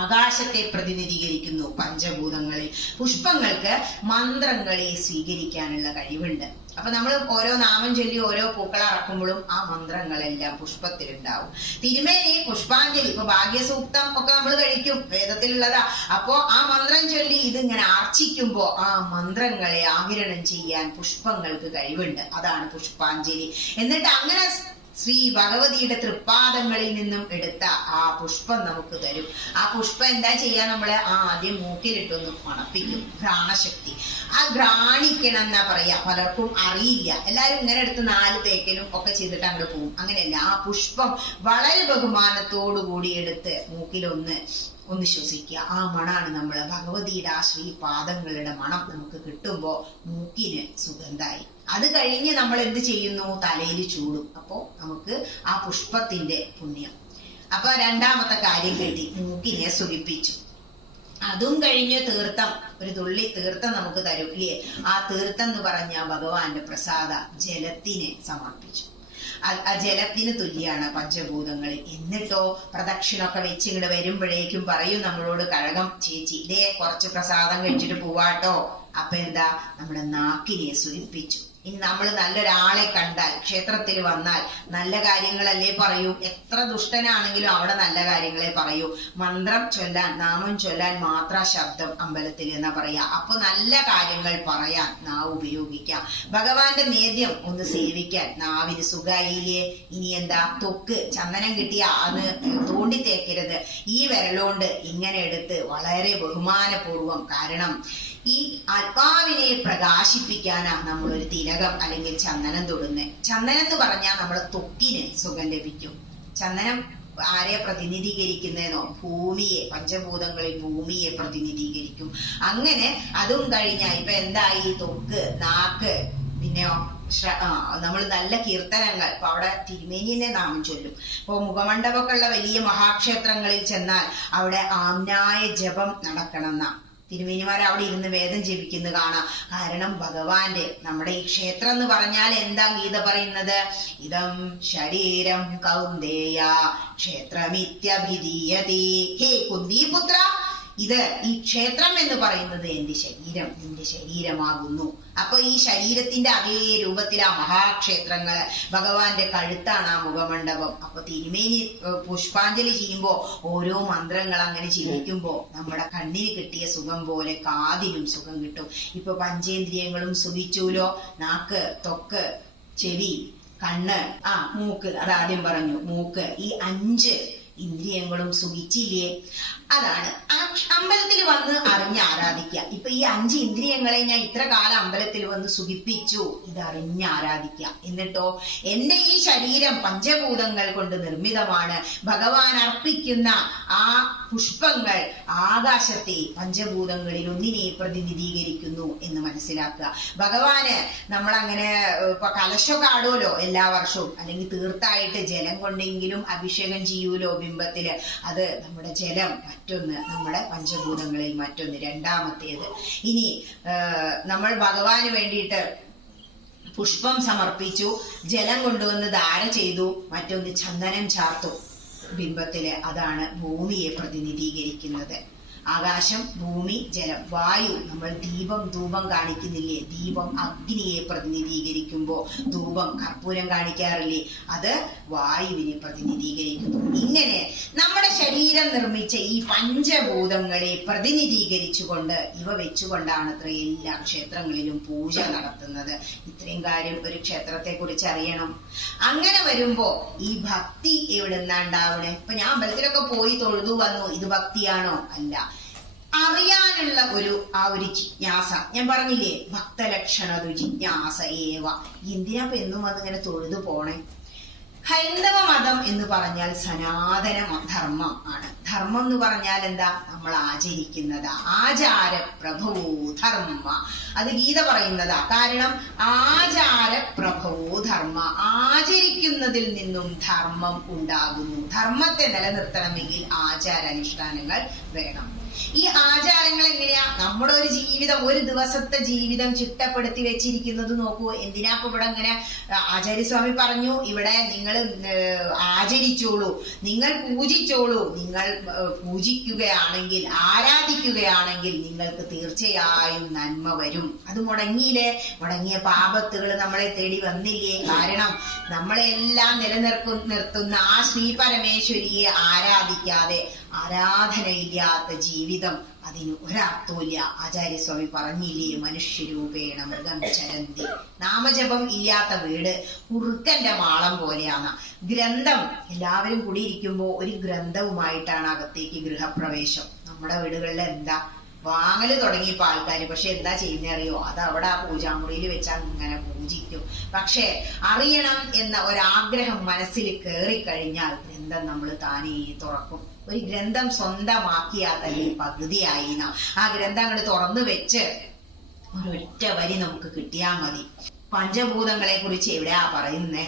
ആകാശത്തെ പ്രതിനിധീകരിക്കുന്നു പഞ്ചഭൂതങ്ങളിൽ. പുഷ്പങ്ങൾക്ക് മന്ത്രങ്ങളെ സ്വീകരിക്കാനുള്ള കഴിവുണ്ട്. അപ്പൊ നമ്മൾ ഓരോ നാമം ചൊല്ലി ഓരോ പൂക്കൾ അറക്കുമ്പോഴും ആ മന്ത്രങ്ങളെല്ലാം പുഷ്പത്തിലുണ്ടാവും. തിരുമേനി പുഷ്പാഞ്ജലി, ഇപ്പൊ ഭാഗ്യസൂക്തം ഒക്കെ നമ്മൾ കഴിക്കും, വേദത്തിലുള്ളതാ. അപ്പോ ആ മന്ത്രം ചൊല്ലി ഇതിങ്ങനെ ആർച്ചിക്കുമ്പോ ആ മന്ത്രങ്ങളെ ആകിരണം ചെയ്യാൻ പുഷ്പങ്ങൾക്ക് കഴിവുണ്ട്. അതാണ് പുഷ്പാഞ്ജലി. എന്നിട്ട് അങ്ങനെ ശ്രീ ഭഗവതിയുടെ തൃപ്പാദങ്ങളിൽ നിന്നും എടുത്ത ആ പുഷ്പം നമുക്ക് തരും. ആ പുഷ്പം എന്താ ചെയ്യാ? നമ്മള് ആദ്യം മൂക്കിലിട്ടൊന്ന് മണപ്പിക്കും. ഘ്രാണശക്തി. ആ ഘ്രാണിക്കണം എന്നാ പറയാ. പലർക്കും അറിയില്ല. എല്ലാരും ഇങ്ങനെ എടുത്ത് 4 തേക്കലും ഒക്കെ ചെയ്തിട്ട് അങ്ങോട്ട് പോകും. അങ്ങനെയല്ല. ആ പുഷ്പം വളരെ ബഹുമാനത്തോടു കൂടി എടുത്ത് മൂക്കിലൊന്ന് ശ്വസിക്കുക. ആ മണാണ് നമ്മള് ഭഗവതിയുടെ ആ ശ്രീപാദങ്ങളുടെ മണം നമുക്ക് കിട്ടുമ്പോ മൂക്കിന് സുഗന്ധായി. അത് കഴിഞ്ഞ് നമ്മൾ എന്ത് ചെയ്യുന്നു? തലയിൽ ചൂടും. അപ്പോ നമുക്ക് ആ പുഷ്പത്തിന്റെ പുണ്യം. അപ്പൊ രണ്ടാമത്തെ കാര്യം കിട്ടി, മൂക്കിനെ സുഖിപ്പിച്ചു. അതും കഴിഞ്ഞ് തീർത്ഥം, ഒരു തുള്ളി തീർത്ഥം നമുക്ക് തരും ഇല്ലേ? ആ തീർത്ഥം എന്ന് പറഞ്ഞ ഭഗവാന്റെ പ്രസാദ ജലത്തിനെ സമർപ്പിച്ചു. ആ ജലത്തിന് തുല്യാണ് പഞ്ചഭൂതങ്ങളിൽ. എന്നിട്ടോ പ്രദക്ഷിണൊക്കെ വെച്ച് ഇങ്ങോട്ട് വരുമ്പോഴേക്കും പറയും നമ്മളോട് കഴകം, ചേച്ചി ഇതേ കുറച്ച് പ്രസാദം കഴിച്ചിട്ട് പോവാട്ടോ. അപ്പൊ എന്താ? നമ്മുടെ നാക്കിനെ സുഖിപ്പിച്ചു. ഇനി നമ്മൾ നല്ലൊരാളെ കണ്ടാൽ, ക്ഷേത്രത്തിൽ വന്നാൽ നല്ല കാര്യങ്ങളല്ലേ പറയൂ. എത്ര ദുഷ്ടനാണെങ്കിലും അവിടെ നല്ല കാര്യങ്ങളെ പറയൂ. മന്ത്രം ചൊല്ലാൻ, നാമം ചൊല്ലാൻ മാത്ര ശബ്ദം അമ്പലത്തിൽ എന്നാ പറയാ. അപ്പൊ നല്ല കാര്യങ്ങൾ പറയാൻ നാവ് ഉപയോഗിക്കാം. ഭഗവാന്റെ നേദ്യം ഒന്ന് സേവിക്കാൻ നാവിന് സുഖായില്ലേ? ഇനി എന്താ? തൊക്ക് ചന്ദനം കിട്ടിയ അത് തോണ്ടി തേക്കരുത്. ഈ വിരലോണ്ട് ഇങ്ങനെ എടുത്ത് വളരെ ബഹുമാനപൂർവം, കാരണം ഈ ആത്മാവിനെ പ്രകാശിപ്പിക്കാനാ നമ്മളൊരു തിലകം അല്ലെങ്കിൽ ചന്ദനം തൊടുന്നത്. ചന്ദനം എന്ന് പറഞ്ഞാൽ നമ്മളെ തൊക്കിന് സുഖം ലഭിക്കും. ചന്ദനം ആരെ പ്രതിനിധീകരിക്കുന്നതെന്നോ? ഭൂമിയെ, പഞ്ചഭൂതങ്ങളിൽ ഭൂമിയെ പ്രതിനിധീകരിക്കും. അങ്ങനെ അതും കഴിഞ്ഞ ഇപ്പൊ എന്തായി? തൊക്ക്, നാക്ക്, പിന്നെയോ നമ്മൾ നല്ല കീർത്തനങ്ങൾ. ഇപ്പൊ അവിടെ തിരുമേനിനെ നാമം ചൊല്ലും. ഇപ്പൊ മുഖമണ്ഡപമൊക്കെ ഉള്ള വലിയ മഹാക്ഷേത്രങ്ങളിൽ ചെന്നാൽ അവിടെ ആമ്നായ ജപം നടക്കണം എന്നാ തിരുമേനിമാർ അവിടെ ഇരുന്ന് വേദം ജപിക്കുന്നത് കാണാം. കാരണം ഭഗവാന്റെ, നമ്മുടെ ഈ ക്ഷേത്രം എന്ന് പറഞ്ഞാൽ എന്താ ഗീത പറയുന്നത്? ഇതം ശരീരം കൗന്ദേയ ക്ഷേത്രമിത്യഭിധീയതേ. ഹേ കുന്തിപുത്ര, ഇത് ഈ ക്ഷേത്രം എന്ന് പറയുന്നത് എന്റെ ശരീരം, നിന്റെ ശരീരമാകുന്നു. അപ്പൊ ഈ ശരീരത്തിന്റെ അതേ രൂപത്തിൽ ആ മഹാക്ഷേത്രങ്ങള്, ഭഗവാന്റെ കഴുത്താണ് ആ മുഖമണ്ഡപം. അപ്പൊ തിരുമേനി പുഷ്പാഞ്ജലി ചെയ്യുമ്പോ ഓരോ മന്ത്രങ്ങൾ അങ്ങനെ ജപിക്കുമ്പോ നമ്മുടെ കണ്ണിന് കിട്ടിയ സുഖം പോലെ കാതിനും സുഖം കിട്ടും. ഇപ്പൊ പഞ്ചേന്ദ്രിയങ്ങളും സുഖിച്ചൂലോ. നാക്ക്, ത്വക്ക്, ചെവി, കണ്ണ്, മൂക്ക്. അതാദ്യം പറഞ്ഞു, മൂക്ക്. ഈ 5 ഇന്ദ്രിയങ്ങളും സുഖിച്ചില്ലേ? അതാണ് അമ്പലത്തിൽ വന്ന് അറിഞ്ഞ് ആരാധിക്കുക. ഇപ്പൊ ഈ 5 ഇന്ദ്രിയങ്ങളെ ഞാൻ ഇത്ര കാലം അമ്പലത്തിൽ വന്ന് സുഖിപ്പിച്ചു, ഇതറിഞ്ഞ് ആരാധിക്കുക. എന്നിട്ടോ എന്റെ ഈ ശരീരം പഞ്ചഭൂതങ്ങൾ കൊണ്ട് നിർമ്മിതമാണ്. ഭഗവാൻ അർപ്പിക്കുന്ന ആ പുഷ്പങ്ങൾ ആകാശത്തെ പഞ്ചഭൂതങ്ങളിൽ ഒന്നിനെ പ്രതിനിധീകരിക്കുന്നു എന്ന് മനസ്സിലാക്കുക. ഭഗവാന് നമ്മളങ്ങനെ ഇപ്പൊ കലശമൊക്കെ ആടുമല്ലോ എല്ലാ വർഷവും, അല്ലെങ്കിൽ തീർത്ഥായിട്ട് ജലം കൊണ്ടെങ്കിലും അഭിഷേകം ചെയ്യൂലോ ബിംബത്തില്. അത് നമ്മുടെ ജലം. മറ്റൊന്ന് നമ്മുടെ പഞ്ചഭൂതങ്ങളിൽ മറ്റൊന്ന്, രണ്ടാമത്തേത്. ഇനി നമ്മൾ ഭഗവാന് വേണ്ടിയിട്ട് പുഷ്പം സമർപ്പിച്ചു, ജലം കൊണ്ടുവന്ന് ധാര ചെയ്തു, മറ്റൊന്ന് ചന്ദനം ചാർത്തു ബിംബത്തില്. അതാണ് ഭൂമിയെ പ്രതിനിധീകരിക്കുന്നത്. ആകാശം, ഭൂമി, ജലം, വായു. നമ്മൾ ദീപം, ധൂപം കാണിക്കുന്നില്ലേ? ദീപം അഗ്നിയെ പ്രതിനിധീകരിക്കുമ്പോ ധൂപം, കർപ്പൂരം കാണിക്കാറില്ലേ? അത് വായുവിനെ പ്രതിനിധീകരിക്കുന്നു. ഇങ്ങനെ നമ്മുടെ ശരീരം നിർമ്മിച്ച ഈ പഞ്ചഭൂതങ്ങളെ പ്രതിനിധീകരിച്ചുകൊണ്ട്, ഇവ വെച്ചുകൊണ്ടാണ് അത്ര എല്ലാ ക്ഷേത്രങ്ങളിലും പൂജ നടത്തുന്നത്. ഇത്രയും കാര്യം ഒരു ക്ഷേത്രത്തെ കുറിച്ച് അറിയണം. അങ്ങനെ വരുമ്പോ ഈ ഭക്തി എവിടെന്നാ ഉണ്ടാവണേ? ഇപ്പൊ ഞാൻ അമ്പലത്തിലൊക്കെ പോയി തൊഴുതു വന്നു, ഇത് ഭക്തിയാണോ? അല്ല. അറിയാനുള്ള ഒരു ജിജ്ഞാസ. ഞാൻ പറഞ്ഞില്ലേ, ഭക്തലക്ഷണതു ജിജ്ഞാസ ഏവ. എന്തിനാ എന്നും അതിങ്ങനെ തൊഴുതു പോണേ? ഹൈന്ദവ മതം എന്ന് പറഞ്ഞാൽ സനാതന ധർമ്മം ആണ്. ധർമ്മം എന്ന് പറഞ്ഞാൽ എന്താ? നമ്മൾ ആചരിക്കുന്നതാ. ആചാര പ്രഭവോ ധർമ്മ, അത് ഗീത പറയുന്നതാ. കാരണം ആചാര പ്രഭവോ ധർമ്മ, ആചരിക്കുന്നതിൽ നിന്നും ധർമ്മം ഉണ്ടാകുന്നു. ധർമ്മത്തെ നിലനിർത്തണമെങ്കിൽ ആചാരാനുഷ്ഠാനങ്ങൾ വേണം. ഈ ആചാരങ്ങൾ എങ്ങനെയാ? നമ്മുടെ ഒരു ജീവിതം, ഒരു ദിവസത്തെ ജീവിതം ചിട്ടപ്പെടുത്തി വെച്ചിരിക്കുന്നത് നോക്കൂ. എന്തിനാ ഇപ്പൊ ഇവിടെ ഇങ്ങനെ ആചാര്യസ്വാമി പറഞ്ഞു, ഇവിടെ നിങ്ങൾ ആചരിച്ചോളൂ, നിങ്ങൾ പൂജിച്ചോളൂ. നിങ്ങൾ പൂജിക്കുകയാണെങ്കിൽ, ആരാധിക്കുകയാണെങ്കിൽ നിങ്ങൾക്ക് തീർച്ചയായും നന്മ വരും. അത് മുടങ്ങിയില്ലേ? മുടങ്ങിയ പാപത്തുകൾ നമ്മളെ തേടി വന്നില്ലേ? കാരണം നമ്മളെല്ലാം നിർത്തുന്ന ആ ശ്രീ പരമേശ്വരിയെ ആരാധിക്കാതെ, ആരാധനയില്ലാത്ത ജീവിതം അതിന് ഒരർത്ഥമില്ല. ആചാര്യസ്വാമി പറഞ്ഞില്ലേ, മനുഷ്യരൂപേണ മൃഗം ചരന്തി. നാമജപം ഇല്ലാത്ത വീട് കുറുക്കന്റെ മാളം പോലെയാണ്. ഗ്രന്ഥം, എല്ലാവരും കൂടിയിരിക്കുമ്പോ ഒരു ഗ്രന്ഥവുമായിട്ടാണ് അകത്തേക്ക് ഗൃഹപ്രവേശം. നമ്മുടെ വീടുകളിൽ എന്താ വാങ്ങല് തുടങ്ങിയപ്പോ ആൾക്കാര്, പക്ഷെ എന്താ ചെയ്യുന്ന അറിയോ? അത് അവിടെ ആ പൂജാമുറിയിൽ വെച്ച് അങ്ങനെ പൂജിക്കും. പക്ഷെ അറിയണം എന്ന ഒരാഗ്രഹം മനസ്സിൽ കയറിക്കഴിഞ്ഞാൽ ഗ്രന്ഥം നമ്മൾ താനേ തുറക്കും. ഒരു ഗ്രന്ഥം സ്വന്തമാക്കിയാൽ തന്നെ പകുതിയായി. ആ ഗ്രന്ഥം അങ്ങോട്ട് തുറന്നു വെച്ച് ഒരൊറ്റ വരി നമുക്ക് കിട്ടിയാൽ മതി. പഞ്ചഭൂതങ്ങളെ കുറിച്ച് എവിടെയാ പറയുന്നേ?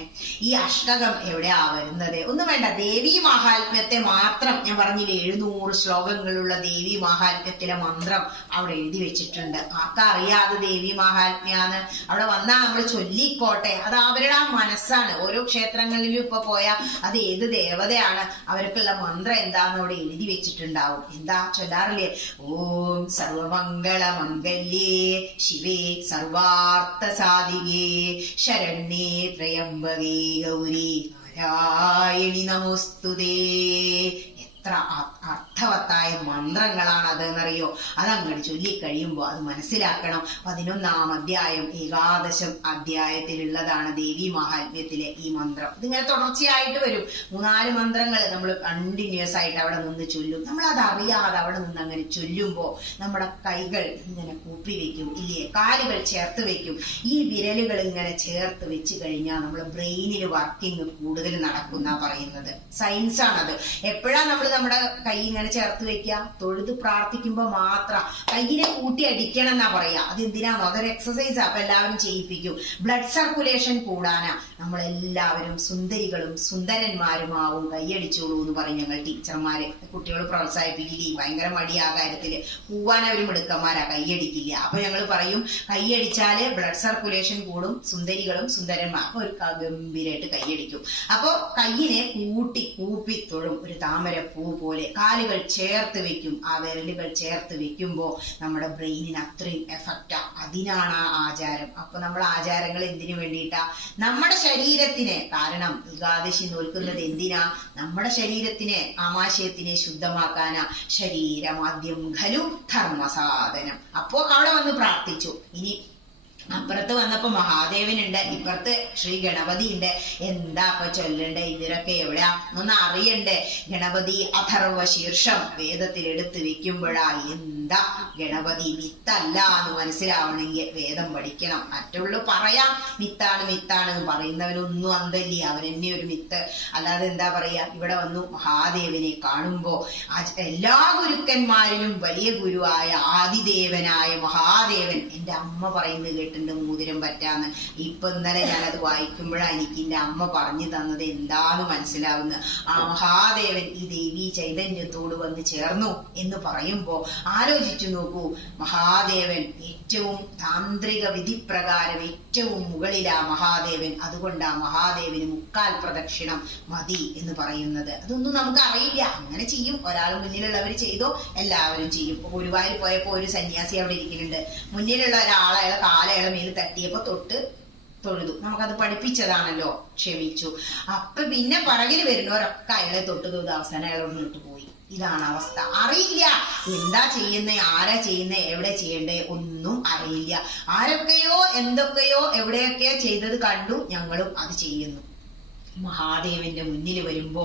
ഈ അഷ്ടകം എവിടെയാ വരുന്നത്? ഒന്നും വേണ്ട, ദേവീ മഹാത്മ്യത്തെ മാത്രം ഞാൻ പറഞ്ഞില്ലേ, 700 ശ്ലോകങ്ങളുള്ള ദേവീ മഹാത്മ്യത്തിലെ മന്ത്രം അവിടെ എഴുതി വെച്ചിട്ടുണ്ട്. ആർക്കറിയാതെ ദേവീ മഹാത്മ്യാന്ന് അവിടെ വന്നാൽ നമ്മൾ ചൊല്ലിക്കോട്ടെ. അത് അവരുടെ ആ മനസ്സാണ്. ഓരോ ക്ഷേത്രങ്ങളിലും ഇപ്പൊ പോയാൽ അത് ഏത് ദേവതയാണ്, അവർക്കുള്ള മന്ത്രം എന്താന്ന് അവിടെ എഴുതി വെച്ചിട്ടുണ്ടാവും. എന്താ ചൊല്ലാറില്ലേ? ഓം സർവമംഗള മംഗല്യേ ശിവേ സർവാർത്ഥ സാധികേ ശരണ്യേ ത്രയംബകേ ഗൗരി നാരായണി നമോസ്തുതേ. എത്ര അർത്ഥവത്തായ മന്ത്രങ്ങളാണ് അതെന്നറിയോ? അതങ്ങോട്ട് ചൊല്ലിക്കഴിയുമ്പോൾ അത് മനസ്സിലാക്കണം. 11-ാം അധ്യായം 11 അധ്യായത്തിലുള്ളതാണ് ദേവീ മഹാത്മ്യത്തിലെ ഈ മന്ത്രം. ഇതിങ്ങനെ തുടർച്ചയായിട്ട് വരും. 3-4 മന്ത്രങ്ങൾ നമ്മൾ കണ്ടിന്യൂസ് ആയിട്ട് അവിടെ നിന്ന് ചൊല്ലും. നമ്മൾ അതറിയാതെ അവിടെ നിന്ന് അങ്ങനെ ചൊല്ലുമ്പോ നമ്മുടെ കൈകൾ ഇങ്ങനെ കൂപ്പി വെക്കും, ഇല്ലേ? കാലുകൾ ചേർത്ത് വെക്കും. ഈ വിരലുകൾ ഇങ്ങനെ ചേർത്ത് വെച്ച് കഴിഞ്ഞാൽ നമ്മുടെ ബ്രെയിനിൽ വർക്കിംഗ് കൂടുതൽ നടക്കുന്ന പറയുന്നത്. സയൻസ് ആണത്. എപ്പോഴാ നമ്മൾ നമ്മുടെ കൈ ഇങ്ങനെ ചേർത്ത് വെക്കുക? തൊഴുത് പ്രാർത്ഥിക്കുമ്പോ മാത്രം. കൈയിനെ കൂട്ടി അടിക്കണം എന്നാ പറയാ. അതെന്തിനാണോ? അതൊരു എക്സസൈസാ. അപ്പൊ എല്ലാവരും ചെയ്യിപ്പിക്കും. ബ്ലഡ് സർക്കുലേഷൻ കൂടാനാ. നമ്മളെല്ലാവരും സുന്ദരികളും സുന്ദരന്മാരുമാവും, കൈയടിച്ചോളൂ എന്ന് പറയും ഞങ്ങൾ ടീച്ചർമാര്. കുട്ടികൾ പ്രോത്സാഹിപ്പിക്കില്ലേ? ഭയങ്കര മടിയാ കാര്യത്തില്. പോവാൻ അവരും മിടുക്കന്മാരാ, കൈയടിക്കില്ല. അപ്പൊ ഞങ്ങൾ പറയും, കൈയടിച്ചാല് ബ്ലഡ് സർക്കുലേഷൻ കൂടും, സുന്ദരികളും സുന്ദരന്മാർക്കും ഒരു ഗംഭീരമായിട്ട് കൈയടിക്കും. അപ്പൊ കൈയിനെ കൂപ്പി തൊഴും, ഒരു താമരപ്പൂ പോലെ. കാലുകൾ ചേർത്ത് വെക്കും. ആ വിരലുകൾ ചേർത്ത് വെക്കുമ്പോ നമ്മുടെ ബ്രെയിനിന് അത്രയും എഫക്റ്റാ. അതിനാണ് ആ ആചാരം. അപ്പൊ നമ്മൾ ആചാരങ്ങൾ എന്തിനു വേണ്ടിയിട്ടാ? നമ്മുടെ ശരീരത്തിനെ. കാരണം ഏകാദശി നോൽക്കുന്നത് എന്തിനാ? നമ്മുടെ ശരീരത്തിനെ, ആമാശയത്തിനെ ശുദ്ധമാക്കാനാ. ശരീരമാദ്യം ഖലു ധർമ്മസാധനം. അപ്പോ അവിടെ വന്ന് പ്രാർത്ഥിച്ചു. ഇനി അപ്പുറത്ത് വന്നപ്പോ മഹാദേവനുണ്ട്, ഇപ്പുറത്ത് ശ്രീ ഗണപതി ഉണ്ട്. എന്താ അപ്പൊ ചൊല്ലണ്ടേ? ഇതിലൊക്കെ എവിടെയാ ഒന്ന് അറിയണ്ടേ? ഗണപതി അഥർവ ശീർഷം വേദത്തിൽ എടുത്ത് വെക്കുമ്പോഴാ എന്താ ഗണപതി മിത്തല്ല എന്ന് മനസ്സിലാവണമെങ്കിൽ വേദം പഠിക്കണം. മറ്റുള്ള പറയാം മിത്താണ് എന്ന് പറയുന്നവനൊന്നും അന്തല്ലേ, അവൻ എന്നെ ഒരു മിത്ത്. അല്ലാതെ എന്താ പറയാ? ഇവിടെ വന്നു മഹാദേവനെ കാണുമ്പോ എല്ലാ ഗുരുക്കന്മാരിലും വലിയ ഗുരുവായ ആദിദേവനായ മഹാദേവൻ, എന്റെ അമ്മ പറയുന്നത് കേട്ടിട്ടുണ്ട് മോതിരം പറ്റാന്ന്. ഇപ്പൊ ഇന്നലെ ഞാനത് വായിക്കുമ്പോഴാണ് എനിക്ക് എന്റെ അമ്മ പറഞ്ഞു തന്നത് എന്താന്ന് മനസ്സിലാവുന്നത്. ആ മഹാദേവൻ ഈ ദേവീ ചൈതന്യത്തോട് വന്ന് ചേർന്നു എന്ന് പറയുമ്പോ ആലോചിച്ചു നോക്കൂ. മഹാദേവൻ ഏറ്റവും താന്ത്രിക വിധിപ്രകാരം ഏറ്റവും മുകളിലാ മഹാദേവൻ. അതുകൊണ്ടാ മഹാദേവന് 3/4 പ്രദക്ഷിണം മതി എന്ന് പറയുന്നത്. അതൊന്നും നമുക്ക് അറിയില്ല. അങ്ങനെ ചെയ്യും. ഒരാൾ മുന്നിലുള്ളവർ ചെയ്തോ, എല്ലാവരും ചെയ്യും. ഗുരുവായൂർ പോയപ്പോ ഒരു സന്യാസി അവിടെ ഇരിക്കുന്നുണ്ട്. മുന്നിലുള്ള ഒരാളെ കാലയാളെ മേൽ തട്ടിയപ്പോ തൊഴുതു. നമുക്കത് പഠിപ്പിച്ചതാണല്ലോ, ക്ഷമിച്ചു. അപ്പൊ പിന്നെ പറകില് വരുന്നവരൊക്കെ അയാളെ തൊട്ടു അവസാനം അയാളോട് നിന്നിട്ട് പോയി. ഇതാണ് അവസ്ഥ. അറിയില്ല എന്താ ചെയ്യുന്നേ, ആരാ ചെയ്യുന്നേ, എവിടെ ചെയ്യണ്ടേ ഒന്നും അറിയില്ല. ആരൊക്കെയോ എന്തൊക്കെയോ എവിടെയൊക്കെയോ ചെയ്തത് കണ്ടു, ഞങ്ങളും അത് ചെയ്യുന്നു. മഹാദേവന്റെ മുന്നിൽ വരുമ്പോ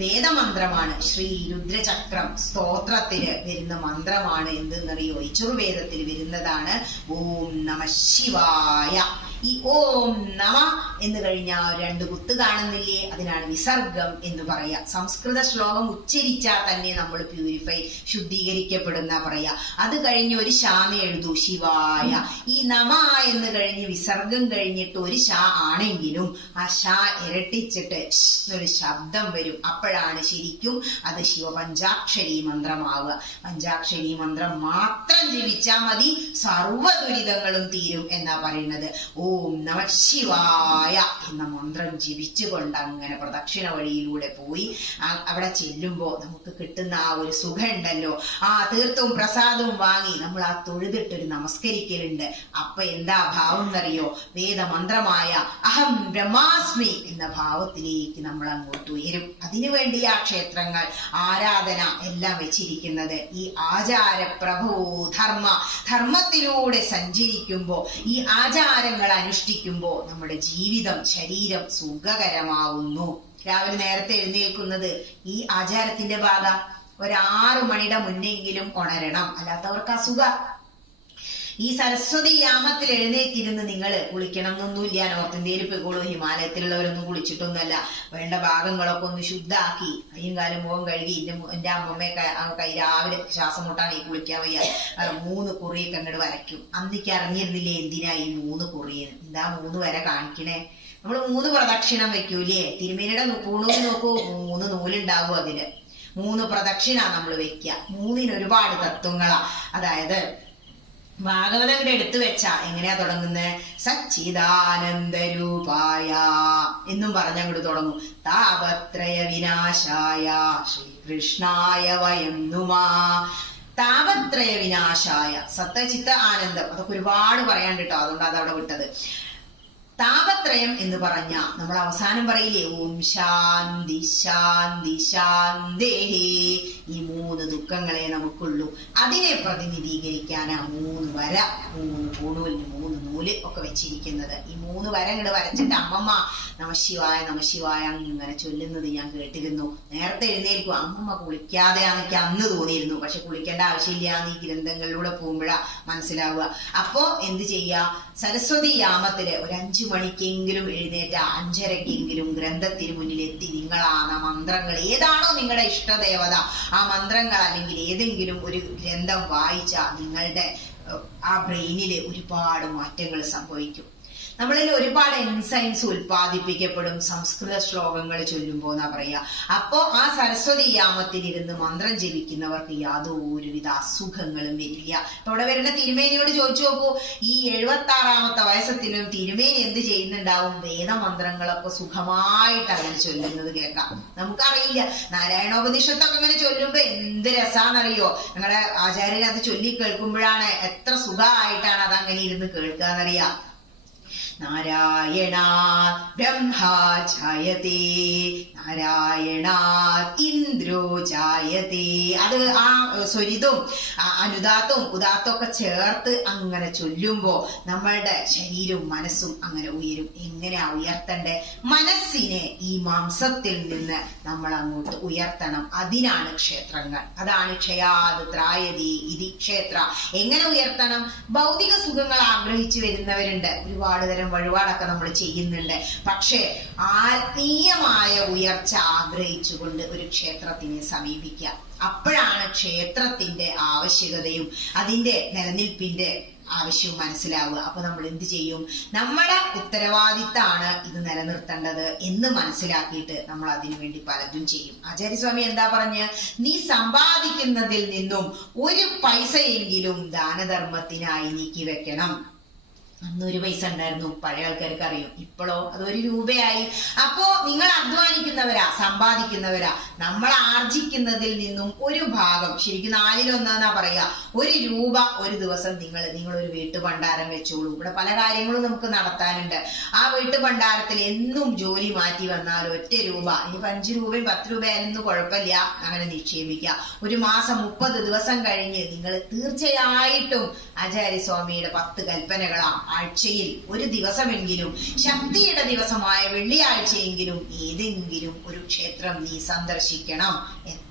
വേദമന്ത്രമാണ്. ശ്രീ രുദ്രചക്രം സ്തോത്രത്തില് വരുന്ന മന്ത്രമാണ് എന്തെന്നറിയോ? യജുർവേദത്തിൽ വരുന്നതാണ് ഓം നമഃ ശിവായ. ഈ ഓം നമ എന്ന് കഴിഞ്ഞാൽ 2 കുത്ത് കാണുന്നില്ലേ, അതിനാണ് വിസർഗം എന്ന് പറയാ. സംസ്കൃത ശ്ലോകം ഉച്ചരിച്ചാൽ തന്നെ നമ്മൾ പ്യൂരിഫൈ, ശുദ്ധീകരിക്കപ്പെടുന്ന പറയാ. അത് കഴിഞ്ഞ് ഒരു ശാന്ന് എഴുതൂ, ശിവായ. ഈ നമ എന്ന് കഴിഞ്ഞ് വിസർഗം കഴിഞ്ഞിട്ട് ഒരു ശ ആണെങ്കിലും ആ ശ ഇരട്ടിച്ചിട്ട് ഒരു ശബ്ദം വരും. അപ്പോഴാണ് ശരിക്കും അത് ശിവപഞ്ചാക്ഷരി മന്ത്രമാവുക. പഞ്ചാക്ഷരി മന്ത്രം മാത്രം ജപിച്ചാൽ മതി, സർവ്വ ദുരിതങ്ങളും തീരും എന്നാ പറയുന്നത്. ഓം നമ ശിവായ എന്ന മന്ത്രം ജപിച്ചുകൊണ്ട് അങ്ങനെ പ്രദക്ഷിണ വഴിയിലൂടെ പോയി അവിടെ ചെല്ലുമ്പോ നമുക്ക് കിട്ടുന്ന ആ ഒരു സുഖം ഉണ്ടല്ലോ, ആ തീർത്ഥവും പ്രസാദവും വാങ്ങി നമ്മൾ ആ തൊഴുതിട്ടൊരു നമസ്കരിക്കലുണ്ട്. അപ്പൊ എന്താ ഭാവം എന്നറിയോ? വേദമന്ത്രമായ അഹം ബ്രഹ്മാസ്മി എന്ന ഭാവത്തിലേക്ക് നമ്മൾ അങ്ങോട്ട് ഉയരും. അതിനുവേണ്ടി ആ ക്ഷേത്രങ്ങൾ, ആരാധന എല്ലാം വെച്ചിരിക്കുന്നത്. ഈ ആചാര പ്രഭോ ധർമ്മത്തിലൂടെ സഞ്ചരിക്കുമ്പോ, ഈ ആചാരങ്ങൾ അനുഷ്ഠിക്കുമ്പോ നമ്മുടെ ജീവിതം, ശരീരം സുഖകരമാവുന്നു. രാവിലെ നേരത്തെ എഴുന്നേൽക്കുന്നത് ഈ ആചാരത്തിന്റെ ഭാഗ. 6 മണിയുടെ മുന്നെങ്കിലും ഉണരണം, അല്ലാത്തവർക്ക് അസുഖ. ഈ സരസ്വതി യാമത്തിൽ എഴുന്നേറ്റിരുന്ന് നിങ്ങൾ കുളിക്കണം എന്നൊന്നുമില്ല. നോർത്ത് ഇന്ത്യയിൽ പോയിക്കോളൂ, ഹിമാലയത്തിലുള്ളവരൊന്നും കുളിച്ചിട്ടൊന്നുമല്ല. വേണ്ട ഭാഗങ്ങളൊക്കെ ഒന്ന് ശുദ്ധാക്കി കൈയും കാലും മുഖം കഴുകി. എന്റെ അമ്മമ്മയൊക്കെ രാവിലെ ശ്വാസം മുട്ടാണ് ഈ കുളിക്കാൻ വയ്യ, 3 കുറിയൊക്കെ അങ്ങോട്ട് വരയ്ക്കും. അന്നിക്ക് അറിഞ്ഞിരുന്നില്ലേ എന്തിനാ ഈ 3 കുറിയെന്ന്? എന്താ 3 വര കാണിക്കണേ? നമ്മൾ 3 പ്രദക്ഷിണം വെക്കൂലേ? തിരുമേനിയുടെ പൂണൂല് നോക്കൂ, 3 നൂലുണ്ടാവും. അതില് 3 പ്രദക്ഷിണ നമ്മൾ വെക്കുക. 3-ന് ഒരുപാട് തത്വങ്ങളാ. അതായത് ഭാഗവതം എടുത്തു വെച്ച എങ്ങനെയാ തുടങ്ങുന്നത്? സച്ചിദാനന്ദരൂപായ എന്നും പറഞ്ഞങ്ങോട്ട് തുടങ്ങും. താപത്രയ വിനാശായ ശ്രീകൃഷ്ണായ വയം നുമാ. താപത്രയ വിനാശായ, സത്യചിത്ത ആനന്ദം, അതൊക്കെ ഒരുപാട് പറയാണ്ട് കേട്ടോ, അതുകൊണ്ട് അതവിടെ വിട്ടത്. താപത്രയം എന്ന് പറഞ്ഞ നമ്മൾ അവസാനം പറയില്ലേ, ഓം ശാന്തി ശാന്തി ശാന്തേഹി. ഈ 3 ദുഃഖങ്ങളെ നമുക്കുള്ളൂ. അതിനെ പ്രതിനിധീകരിക്കാനാ 3 വര, 3 പൂണൂലിന് 3 നൂല് ഒക്കെ വെച്ചിരിക്കുന്നത്. ഈ 3 വര ഇങ്ങോട്ട് വരച്ചിട്ട് അമ്മമ്മ നമശിവായ നമശിവായ ഇങ്ങനെ ചൊല്ലുന്നത് ഞാൻ കേട്ടിരുന്നു. നേരത്തെ എഴുന്നേൽക്കും. അമ്മമ്മ കുളിക്കാതെയാന്ന് എനിക്ക് അന്ന് തോന്നിയിരുന്നു. പക്ഷെ കുളിക്കേണ്ട ആവശ്യമില്ലാന്ന് ഈ ഗ്രന്ഥങ്ങളിലൂടെ പോകുമ്പോഴാ മനസ്സിലാവുക. അപ്പോ എന്ത് ചെയ്യാ? സരസ്വതി യാമത്തില് ഒരു 5 മണിക്കെങ്കിലും എഴുന്നേറ്റ 5:30-ക്കെങ്കിലും ഗ്രന്ഥത്തിന് മുന്നിലെത്തി നിങ്ങളാണ് മന്ത്രങ്ങൾ, ഏതാണോ നിങ്ങളുടെ ഇഷ്ടദേവത ആ മന്ത്രങ്ങൾ അല്ലെങ്കിൽ ഏതെങ്കിലും ഒരു ഗ്രന്ഥം വായിച്ച നിങ്ങളുടെ ആ ബ്രെയിനില് ഒരുപാട് മാറ്റങ്ങൾ സംഭവിക്കും. നമ്മളിൽ ഒരുപാട് എൻസൈംസ് ഉൽപ്പാദിപ്പിക്കപ്പെടും സംസ്കൃത ശ്ലോകങ്ങൾ ചൊല്ലുമ്പോ എന്നാ പറയാ. അപ്പോ ആ സരസ്വതി യാമത്തിലിരുന്ന് മന്ത്രം ജപിക്കുന്നവർക്ക് യാതൊരുവിധ അസുഖങ്ങളും വരില്ല. ഇപ്പൊ ഇവിടെ വരുന്ന തിരുമേനിയോട് ചോദിച്ചു നോക്കൂ, ഈ 76-ാമത്തെ വയസ്സത്തിലും തിരുമേനി എന്ത് ചെയ്യുന്നുണ്ടാവും? വേദമന്ത്രങ്ങളൊക്കെ സുഖമായിട്ട് അങ്ങനെ ചൊല്ലുന്നത് കേൾക്കാം. നമുക്കറിയില്ല, നാരായണോപനിഷത്തൊക്കെ അങ്ങനെ ചൊല്ലുമ്പോ എന്ത് രസാന്നറിയോ? ഞങ്ങളുടെ ആചാര്യൻ അത് ചൊല്ലി കേൾക്കുമ്പോഴാണ് എത്ര സുഖമായിട്ടാണ് അതങ്ങനെ ഇരുന്ന് കേൾക്കാന്നറിയാം. നാരായണാത് ബ്രഹ്മാ ജായതേ, നാരായണാത് ഇന്ദ്രോ ജായതേ. അത് ആ സ്വരിതും അനുദാത്തും ഉദാത്തും ഒക്കെ ചേർത്ത് അങ്ങനെ ചൊല്ലുമ്പോ നമ്മളുടെ ശരീരവും മനസ്സും അങ്ങനെ ഉയരും. എങ്ങനെയാ ഉയർത്തണ്ടേ? മനസ്സിനെ ഈ മാംസത്തിൽ നിന്ന് നമ്മൾ അങ്ങോട്ട് ഉയർത്തണം. അതിനാണ് ക്ഷേത്രങ്ങൾ. അതാണ് ക്ഷയാത് ത്രായതി ഇതി ക്ഷേത്ര. എങ്ങനെ ഉയർത്തണം? ഭൗതിക സുഖങ്ങൾ ആഗ്രഹിച്ചു വരുന്നവരുണ്ട്, ഒരുപാട് തരം വഴിപാടൊക്കെ നമ്മൾ ചെയ്യുന്നുണ്ട്. പക്ഷെ ആത്മീയമായ ഉയർച്ച ആഗ്രഹിച്ചുകൊണ്ട് ഒരു ക്ഷേത്രത്തിനെ സമീപിക്കുക. അപ്പോഴാണ് ക്ഷേത്രത്തിന്റെ ആവശ്യകതയും അതിന്റെ നിലനിൽപ്പിന്റെ ആവശ്യവും മനസ്സിലാവുക. അപ്പൊ നമ്മൾ എന്ത് ചെയ്യും? നമ്മുടെ ഉത്തരവാദിത്തമാണ് ഇത് നിലനിർത്തേണ്ടത് എന്ന് മനസ്സിലാക്കിയിട്ട് നമ്മൾ അതിനു വേണ്ടി പലതും ചെയ്യും. ആചാര്യസ്വാമി എന്താ പറഞ്ഞ്? നീ സമ്പാദിക്കുന്നതിൽ നിന്നും 1 പൈസയെങ്കിലും ദാനധർമ്മത്തിനായി നീക്കി വെക്കണം. അന്ന് 1 പൈസ ഉണ്ടായിരുന്നു, പഴയ ആൾക്കാർക്ക് അറിയും. ഇപ്പോഴോ അത് 1 രൂപയായി. അപ്പോ നിങ്ങൾ അധ്വാനിക്കുന്നവരാ, സമ്പാദിക്കുന്നവരാ. നമ്മൾ ആർജിക്കുന്നതിൽ നിന്നും ഒരു ഭാഗം, ശരിക്കും 4-1 പറയാ, 1 രൂപ ഒരു ദിവസം നിങ്ങളൊരു വീട്ടുപണ്ടാരം വെച്ചോളൂ. ഇവിടെ പല കാര്യങ്ങളും നമുക്ക് നടത്താനുണ്ട്. ആ വീട്ടുപണ്ടാരത്തിൽ എന്നും ജോലി മാറ്റി വന്നാൽ 1 രൂപ, ഇനിയിപ്പോ 5 രൂപയും 10 രൂപയായിരുന്നു കുഴപ്പമില്ല, അങ്ങനെ നിക്ഷേപിക്കുക. ഒരു മാസം 30 ദിവസം കഴിഞ്ഞ് നിങ്ങൾ തീർച്ചയായിട്ടും ആചാര്യസ്വാമിയുടെ 10 കൽപ്പനകളാ. ആഴ്ചയിൽ 1 ദിവസമെങ്കിലും, ശക്തിയുടെ ദിവസമായ വെള്ളിയാഴ്ചയെങ്കിലും ഏതെങ്കിലും ഒരു ക്ഷേത്രം നീ സന്ദർശിക്കണം.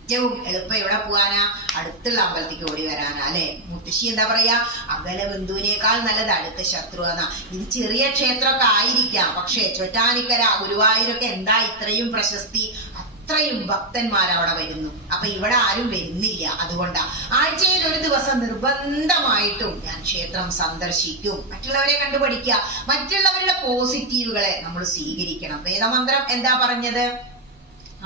ഏറ്റവും എളുപ്പം എവിടെ പോകാനാ? അടുത്തുള്ള അമ്പലത്തേക്ക് ഓടി വരാനാ അല്ലെ? മുത്തശ്ശി എന്താ പറയാ? അകല ബന്ധുവിനേക്കാൾ നല്ലത് അടുത്ത ശത്രുവാന്നാ. ഇത് ചെറിയ ക്ഷേത്രമൊക്കെ ആയിരിക്കാം, പക്ഷെ ചോറ്റാനിക്കര ഗുരുവായൂരൊക്കെ എന്താ ഇത്രയും പ്രശസ്തി? അത്രയും ഭക്തന്മാർ അവിടെ വരുന്നു. അപ്പൊ ഇവിടെ ആരും വരുന്നില്ല. അതുകൊണ്ടാ ആഴ്ചയിൽ ഒരു ദിവസം നിർബന്ധമായിട്ടും ഞാൻ ക്ഷേത്രം സന്ദർശിക്കും. മറ്റുള്ളവരെ കണ്ടുപഠിക്കുക, മറ്റുള്ളവരുടെ പോസിറ്റീവുകളെ നമ്മൾ സ്വീകരിക്കണം. വേദമന്ത്രം എന്താ പറഞ്ഞത്?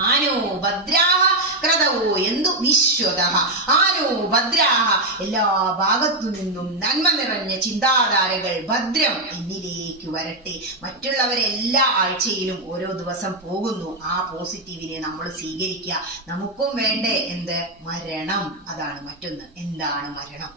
ആനോ ഭദ്രാഹ ക്രതവോ എന്തു വിശ്വതഃ. ആനോ ഭദ്രാഹ, എല്ലാ ഭാഗത്തു നിന്നും നന്മ നിറഞ്ഞ ചിന്താധാരകൾ ഭദ്രം എന്നിലേക്ക് വരട്ടെ. മറ്റുള്ളവരെല്ലാ ആഴ്ചയിലും ഓരോ ദിവസം പോകുന്നു. ആ പോസിറ്റീവിനെ നമ്മൾ സ്വീകരിക്കുക. നമുക്കും വേണ്ടേ എന്ത്? മരണം. അതാണ് മറ്റൊന്ന്. എന്താണ് മരണം?